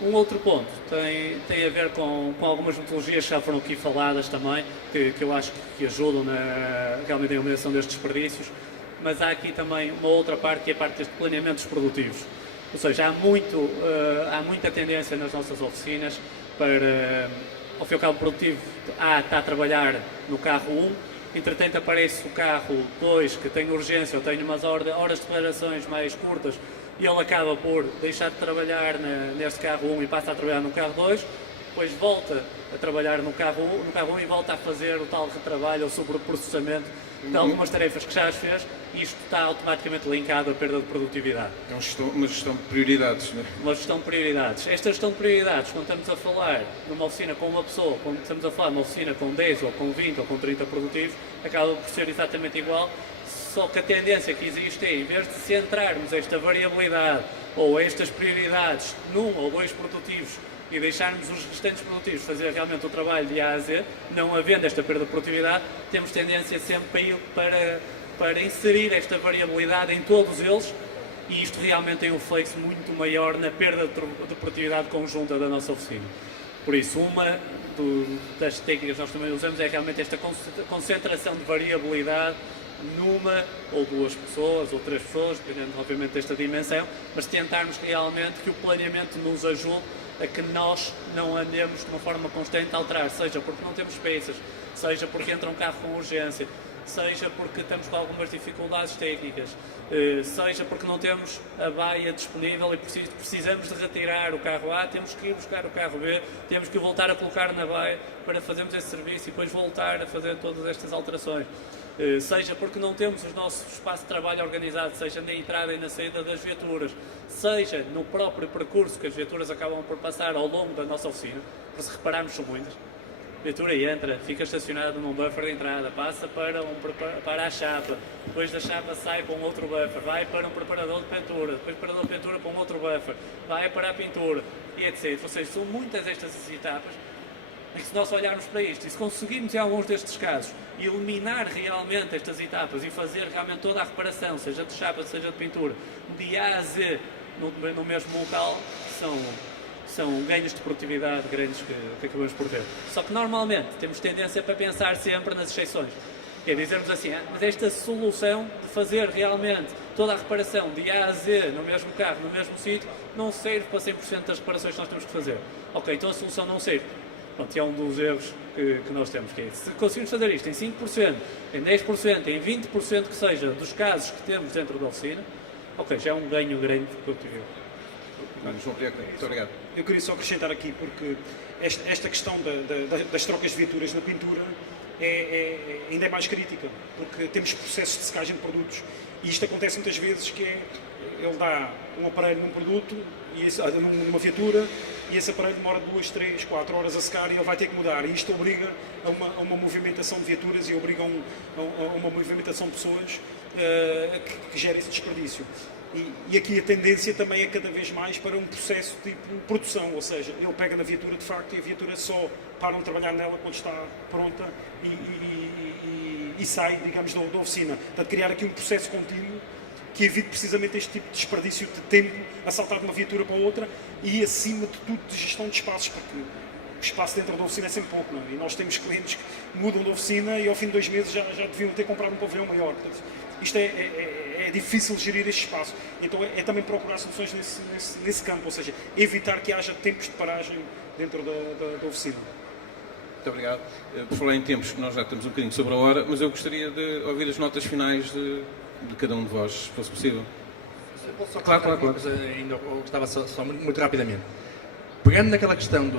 Um outro ponto tem a ver com algumas metodologias que já foram aqui faladas também, que eu acho que ajudam realmente na eliminação destes desperdícios, mas há aqui também uma outra parte, que é a parte destes planeamentos produtivos. Ou seja, há muita tendência nas nossas oficinas para, ao fim e ao cabo, produtivo está a trabalhar no carro 1, entretanto aparece o carro 2 que tem urgência ou tem umas horas de declarações mais curtas, e ele acaba por deixar de trabalhar neste carro 1 e passa a trabalhar no carro 2, depois volta a trabalhar no carro 1 e volta a fazer o tal retrabalho ou sobreprocessamento de algumas tarefas que já as fez, e isto está automaticamente linkado à perda de produtividade. É uma gestão de prioridades, não é? Uma gestão de prioridades. Esta gestão de prioridades, quando estamos a falar numa oficina com uma pessoa, quando estamos a falar numa oficina com 10 ou com 20 ou com 30 produtivos, acaba por ser exatamente igual. Só que a tendência que existe é, em vez de centrarmos esta variabilidade ou estas prioridades num ou 2 produtivos e deixarmos os restantes produtivos fazer realmente o trabalho de A a Z, não havendo esta perda de produtividade, temos tendência sempre para inserir esta variabilidade em todos eles, e isto realmente tem um reflexo muito maior na perda de produtividade conjunta da nossa oficina. Por isso, uma das técnicas que nós também usamos é realmente esta concentração de variabilidade numa ou duas pessoas, ou 3 pessoas, dependendo obviamente desta dimensão, mas tentarmos realmente que o planeamento nos ajude a que nós não andemos de uma forma constante a alterar, seja porque não temos peças, seja porque entra um carro com urgência, seja porque estamos com algumas dificuldades técnicas, seja porque não temos a baia disponível e precisamos de retirar o carro A, temos que ir buscar o carro B, temos que voltar a colocar na baia para fazermos esse serviço e depois voltar a fazer todas estas alterações. Seja porque não temos o nosso espaço de trabalho organizado, seja na entrada e na saída das viaturas, seja no próprio percurso que as viaturas acabam por passar ao longo da nossa oficina, por se repararmos são muitas. A viatura entra, fica estacionada num buffer de entrada, passa para a chapa, depois da chapa sai para um outro buffer, vai para um preparador de pintura, depois preparador de pintura para um outro buffer, vai para a pintura, e etc. Ou seja, são muitas estas etapas. É que se nós olharmos para isto e se conseguirmos em alguns destes casos eliminar realmente estas etapas e fazer realmente toda a reparação, seja de chapa, seja de pintura, de A a Z no mesmo local, são ganhos de produtividade grandes que acabamos por ter. Só que normalmente temos tendência para pensar sempre nas exceções. É dizermos assim, mas esta solução de fazer realmente toda a reparação de A a Z no mesmo carro, no mesmo sítio, não serve para 100% das reparações que nós temos que fazer. Ok, então a solução não serve. Pronto, é um dos erros que nós temos, que é, se conseguimos fazer isto em 5%, em 10%, em 20% que seja dos casos que temos dentro da oficina, ok, já é um ganho grande de produtividade. Muito obrigado. Eu queria só acrescentar aqui, porque esta questão das trocas de viaturas na pintura ainda é mais crítica, porque temos processos de secagem de produtos e isto acontece muitas vezes que ele dá um aparelho num produto, numa viatura, e esse aparelho demora 2, 3, 4 horas a secar e ele vai ter que mudar. E isto obriga a uma movimentação de viaturas e obriga a uma movimentação de pessoas que gera esse desperdício. E aqui a tendência também é cada vez mais para um processo tipo produção, ou seja, ele pega na viatura de facto e a viatura só param de trabalhar nela quando está pronta e sai, digamos, da oficina. Portanto, criar aqui um processo contínuo que evite precisamente este tipo de desperdício de tempo a saltar de uma viatura para outra e, acima de tudo, de gestão de espaços, porque o espaço dentro da oficina é sempre pouco, não é? E nós temos clientes que mudam de oficina e ao fim de 2 meses já deviam ter comprado um pavilhão maior. Portanto, isto é difícil gerir este espaço. Então é também procurar soluções nesse campo, ou seja, evitar que haja tempos de paragem dentro da oficina. Muito obrigado. Por falar em tempos, nós já estamos um bocadinho sobre a hora, mas eu gostaria de ouvir as notas finais de cada um de vós, se fosse possível. Posso só Claro. ainda eu gostava só muito rapidamente. Pegando naquela questão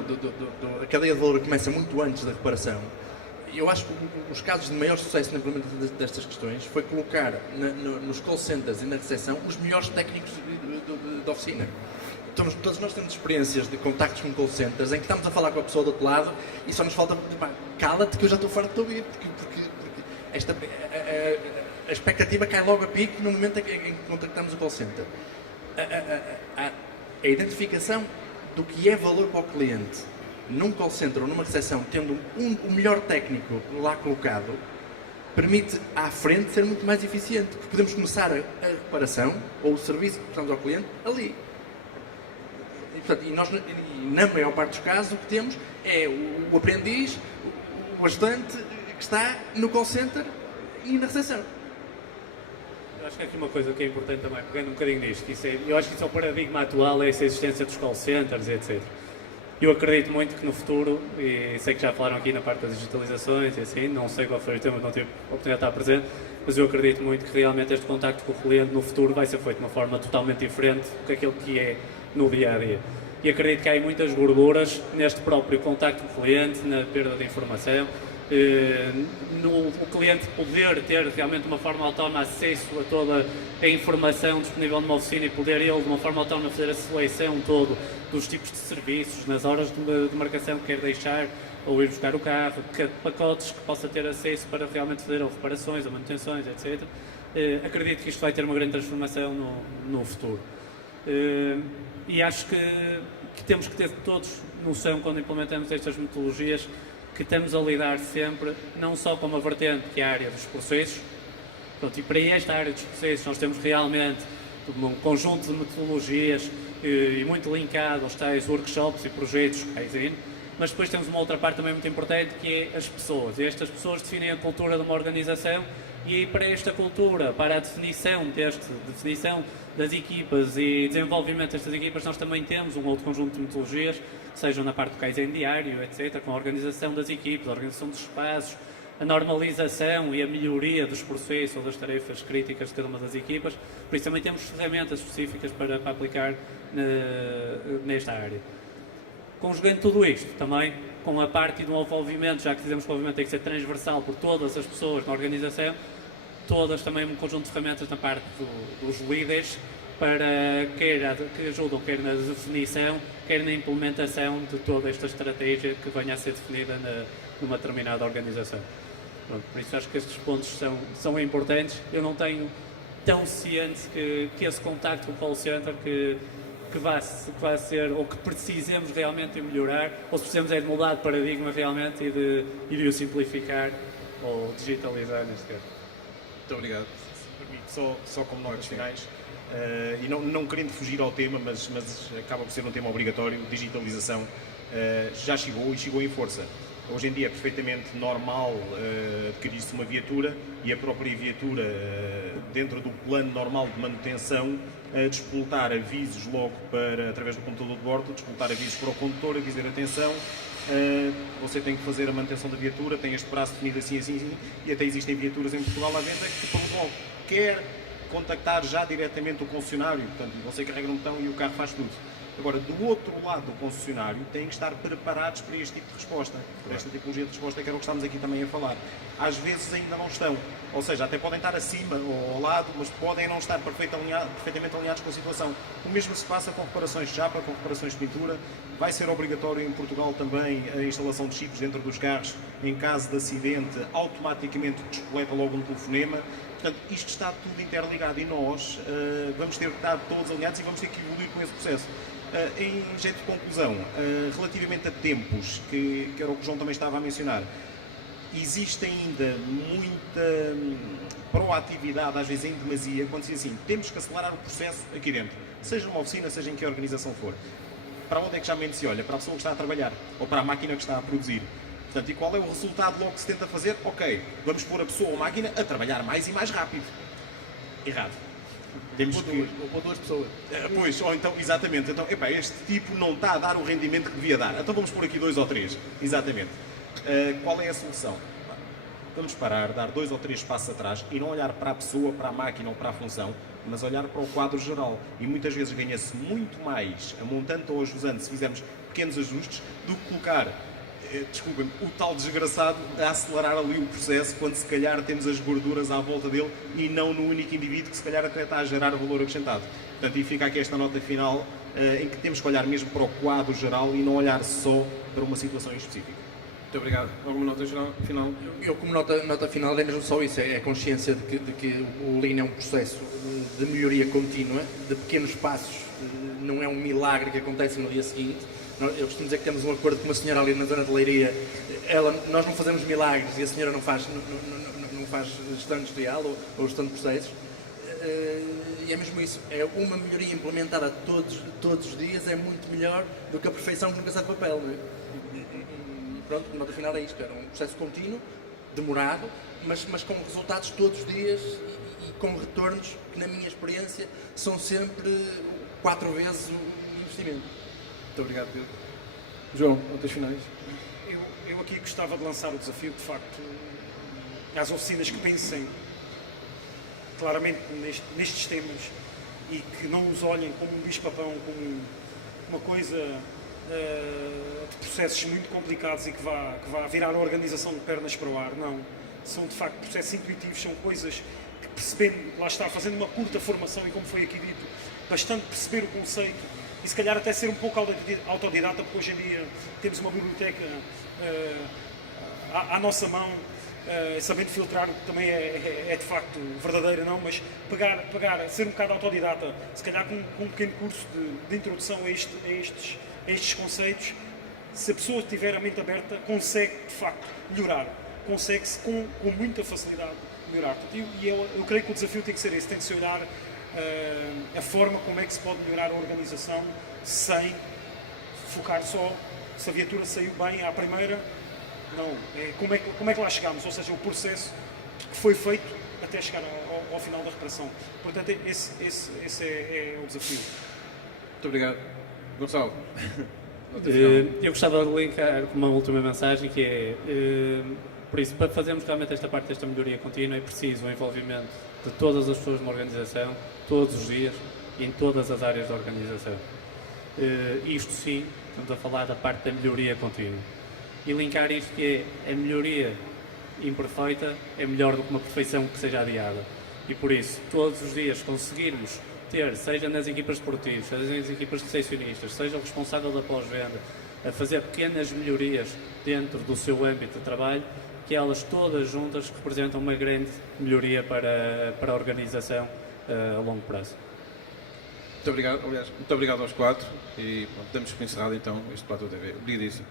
a cadeia de valor que começa muito antes da reparação, eu acho que os casos de maior sucesso na implementação destas questões foi colocar nos call centers e na recepção os melhores técnicos da oficina. Todos nós temos experiências de contactos com call centers em que estamos a falar com a pessoa do outro lado e só nos falta, cala-te que eu já estou farto de ouvir, porque a expectativa cai logo a pique no momento em que contactamos o call center. A identificação do que é valor para o cliente num call center ou numa recepção, tendo o melhor técnico lá colocado, permite à frente ser muito mais eficiente, porque podemos começar a reparação ou o serviço que prestamos ao cliente ali. E nós, na maior parte dos casos, o que temos é o aprendiz, o ajudante que está no call center e na recepção. Eu acho que aqui uma coisa que é importante também, pegando um bocadinho nisto, eu acho que isso é o paradigma atual, é essa existência dos call centers, etc. Eu acredito muito que no futuro, e sei que já falaram aqui na parte das digitalizações e assim, não sei qual foi o tema, não tive a oportunidade de estar presente, mas eu acredito muito que realmente este contacto com o cliente no futuro vai ser feito de uma forma totalmente diferente do que aquilo que é no dia-a-dia. E acredito que há muitas gorduras neste próprio contacto com o cliente, na perda de informação, o cliente poder ter realmente de uma forma autónoma acesso a toda a informação disponível numa oficina e poder ele de uma forma autónoma fazer a seleção todo dos tipos de serviços, nas horas de marcação que quer deixar ou ir buscar o carro, que pacotes que possa ter acesso para realmente fazer ou reparações ou manutenções, etc. Acredito que isto vai ter uma grande transformação no futuro. E acho que temos que ter todos noção, quando implementamos estas metodologias, que estamos a lidar sempre não só com uma vertente que é a área dos processos. Pronto, e para esta área dos processos nós temos realmente um conjunto de metodologias e muito linkado aos tais workshops e projetos Kaizen, mas depois temos uma outra parte também muito importante, que é as pessoas. E estas pessoas definem a cultura de uma organização, e para esta cultura, para a definição das equipas e desenvolvimento destas equipas, nós também temos um outro conjunto de metodologias, sejam na parte do Kaizen diário, etc., com a organização das equipes, a organização dos espaços, a normalização e a melhoria dos processos ou das tarefas críticas de cada uma das equipas. Por isso também temos ferramentas específicas para aplicar nesta área. Conjugando tudo isto também com a parte do envolvimento, já que dizemos que o envolvimento tem que ser transversal por todas as pessoas na organização, todas também um conjunto de ferramentas na parte dos líderes, para que ajudam quer na definição, quer na implementação de toda esta estratégia que venha a ser definida numa determinada organização. Pronto, por isso acho que estes pontos são importantes. Eu não tenho tão ciente que esse contacto com o call center que vai ser, ou que precisemos realmente de melhorar, ou se precisamos de mudar de paradigma realmente e de o simplificar ou digitalizar neste caso. Muito obrigado. Só como notas finais, e não querendo fugir ao tema, mas acaba por ser um tema obrigatório, digitalização já chegou e chegou em força. Hoje em dia é perfeitamente normal adquirir-se uma viatura e a própria viatura, dentro do plano normal de manutenção, despoltar avisos logo através do computador de bordo, despoltar avisos para o condutor, a dizer atenção, você tem que fazer a manutenção da viatura, tem este prazo definido assim, assim, assim, e até existem viaturas em Portugal à venda que logo quer contactar já diretamente o concessionário, portanto você carrega no botão e o carro faz tudo. Agora, do outro lado do concessionário, têm que estar preparados para este tipo de resposta, para esta tipologia de resposta, que era o que estamos aqui também a falar. Às vezes ainda não estão, ou seja, até podem estar acima ou ao lado, mas podem não estar perfeitamente alinhados com a situação. O mesmo se passa com reparações de chapa, com reparações de pintura. Vai ser obrigatório em Portugal também a instalação de chips dentro dos carros. Em caso de acidente, automaticamente descoleta logo um telefonema. Portanto, isto está tudo interligado e nós vamos ter que estar todos alinhados e vamos ter que evoluir com esse processo. Em jeito de conclusão, relativamente a tempos, que era o que o João também estava a mencionar, existe ainda muita proatividade, às vezes em demasia, quando se diz assim, temos que acelerar o processo aqui dentro, seja numa oficina, seja em que organização for. Para onde é que geralmente se olha? Para a pessoa que está a trabalhar ou para a máquina que está a produzir. Portanto, e qual é o resultado logo que se tenta fazer? Ok, vamos pôr a pessoa ou a máquina a trabalhar mais e mais rápido. Errado. Temos Ou duas pessoas. Pois, ou então, exatamente, então, este tipo não está a dar o rendimento que devia dar, então vamos pôr aqui 2 ou 3, exatamente. Qual é a solução? Vamos parar, dar 2 ou 3 passos atrás e não olhar para a pessoa, para a máquina ou para a função, mas olhar para o quadro geral. E muitas vezes ganha-se muito mais a montante ou ajusante se fizermos pequenos ajustes do que colocar, desculpem, o tal desgraçado a acelerar ali o processo quando se calhar temos as gorduras à volta dele e não no único indivíduo que se calhar até está a gerar valor acrescentado. Portanto, e fica aqui esta nota final em que temos que olhar mesmo para o quadro geral e não olhar só para uma situação em específico. Muito obrigado. Alguma nota final? Eu como nota final é mesmo só isso, é a consciência de que o Lean é um processo de melhoria contínua, de pequenos passos, não é um milagre que acontece no dia seguinte. Eu costumo dizer que temos um acordo com uma senhora ali na zona de Leiria, nós não fazemos milagres e a senhora não faz gestão industrial ou gestão de processos, e é mesmo isso, é uma melhoria implementada todos os dias, é muito melhor do que a perfeição que nunca sai de papel, não é? E pronto, a nota final é isto, era um processo contínuo, demorado, mas com resultados todos os dias e com retornos que, na minha experiência, são sempre 4 vezes o investimento. Muito obrigado, Pedro. João, notas finais? Eu aqui gostava de lançar o desafio, de facto, às oficinas que pensem claramente nestes temas e que não os olhem como um bicho-papão, como uma coisa de processos muito complicados e que vá virar a organização de pernas para o ar. Não. São, de facto, processos intuitivos, são coisas que percebendo, lá está, fazendo uma curta formação e, como foi aqui dito, bastante perceber o conceito e se calhar até ser um pouco autodidata, porque hoje em dia temos uma biblioteca à nossa mão, sabendo filtrar também é de facto verdadeira, não, mas pegar, ser um bocado autodidata, se calhar com um pequeno curso de introdução a estes conceitos, se a pessoa tiver a mente aberta, consegue de facto melhorar, consegue-se com muita facilidade melhorar. E eu creio que o desafio tem que ser esse, tem que se olhar a forma como é que se pode melhorar a organização sem focar só se a viatura saiu bem à primeira, não. É como é que lá chegámos, ou seja, o processo que foi feito até chegar ao final da reparação. Portanto, esse é o desafio. Muito obrigado. Gonçalo. Eu gostava de linkar com uma última mensagem que é, por isso, para fazermos realmente esta parte desta melhoria contínua é preciso o envolvimento de todas as pessoas numa organização, todos os dias, em todas as áreas da organização. Isto sim, estamos a falar da parte da melhoria contínua. E linkar isto que é a melhoria imperfeita é melhor do que uma perfeição que seja adiada. E por isso, todos os dias conseguirmos ter, seja nas equipas esportivas, seja nas equipas recepcionistas, seja o responsável da pós-venda, a fazer pequenas melhorias dentro do seu âmbito de trabalho, que elas todas juntas representam uma grande melhoria para a organização a longo prazo. Muito obrigado, aliás, muito obrigado aos quatro e pronto, damos por encerrado então este Platô TV. Obrigadíssimo.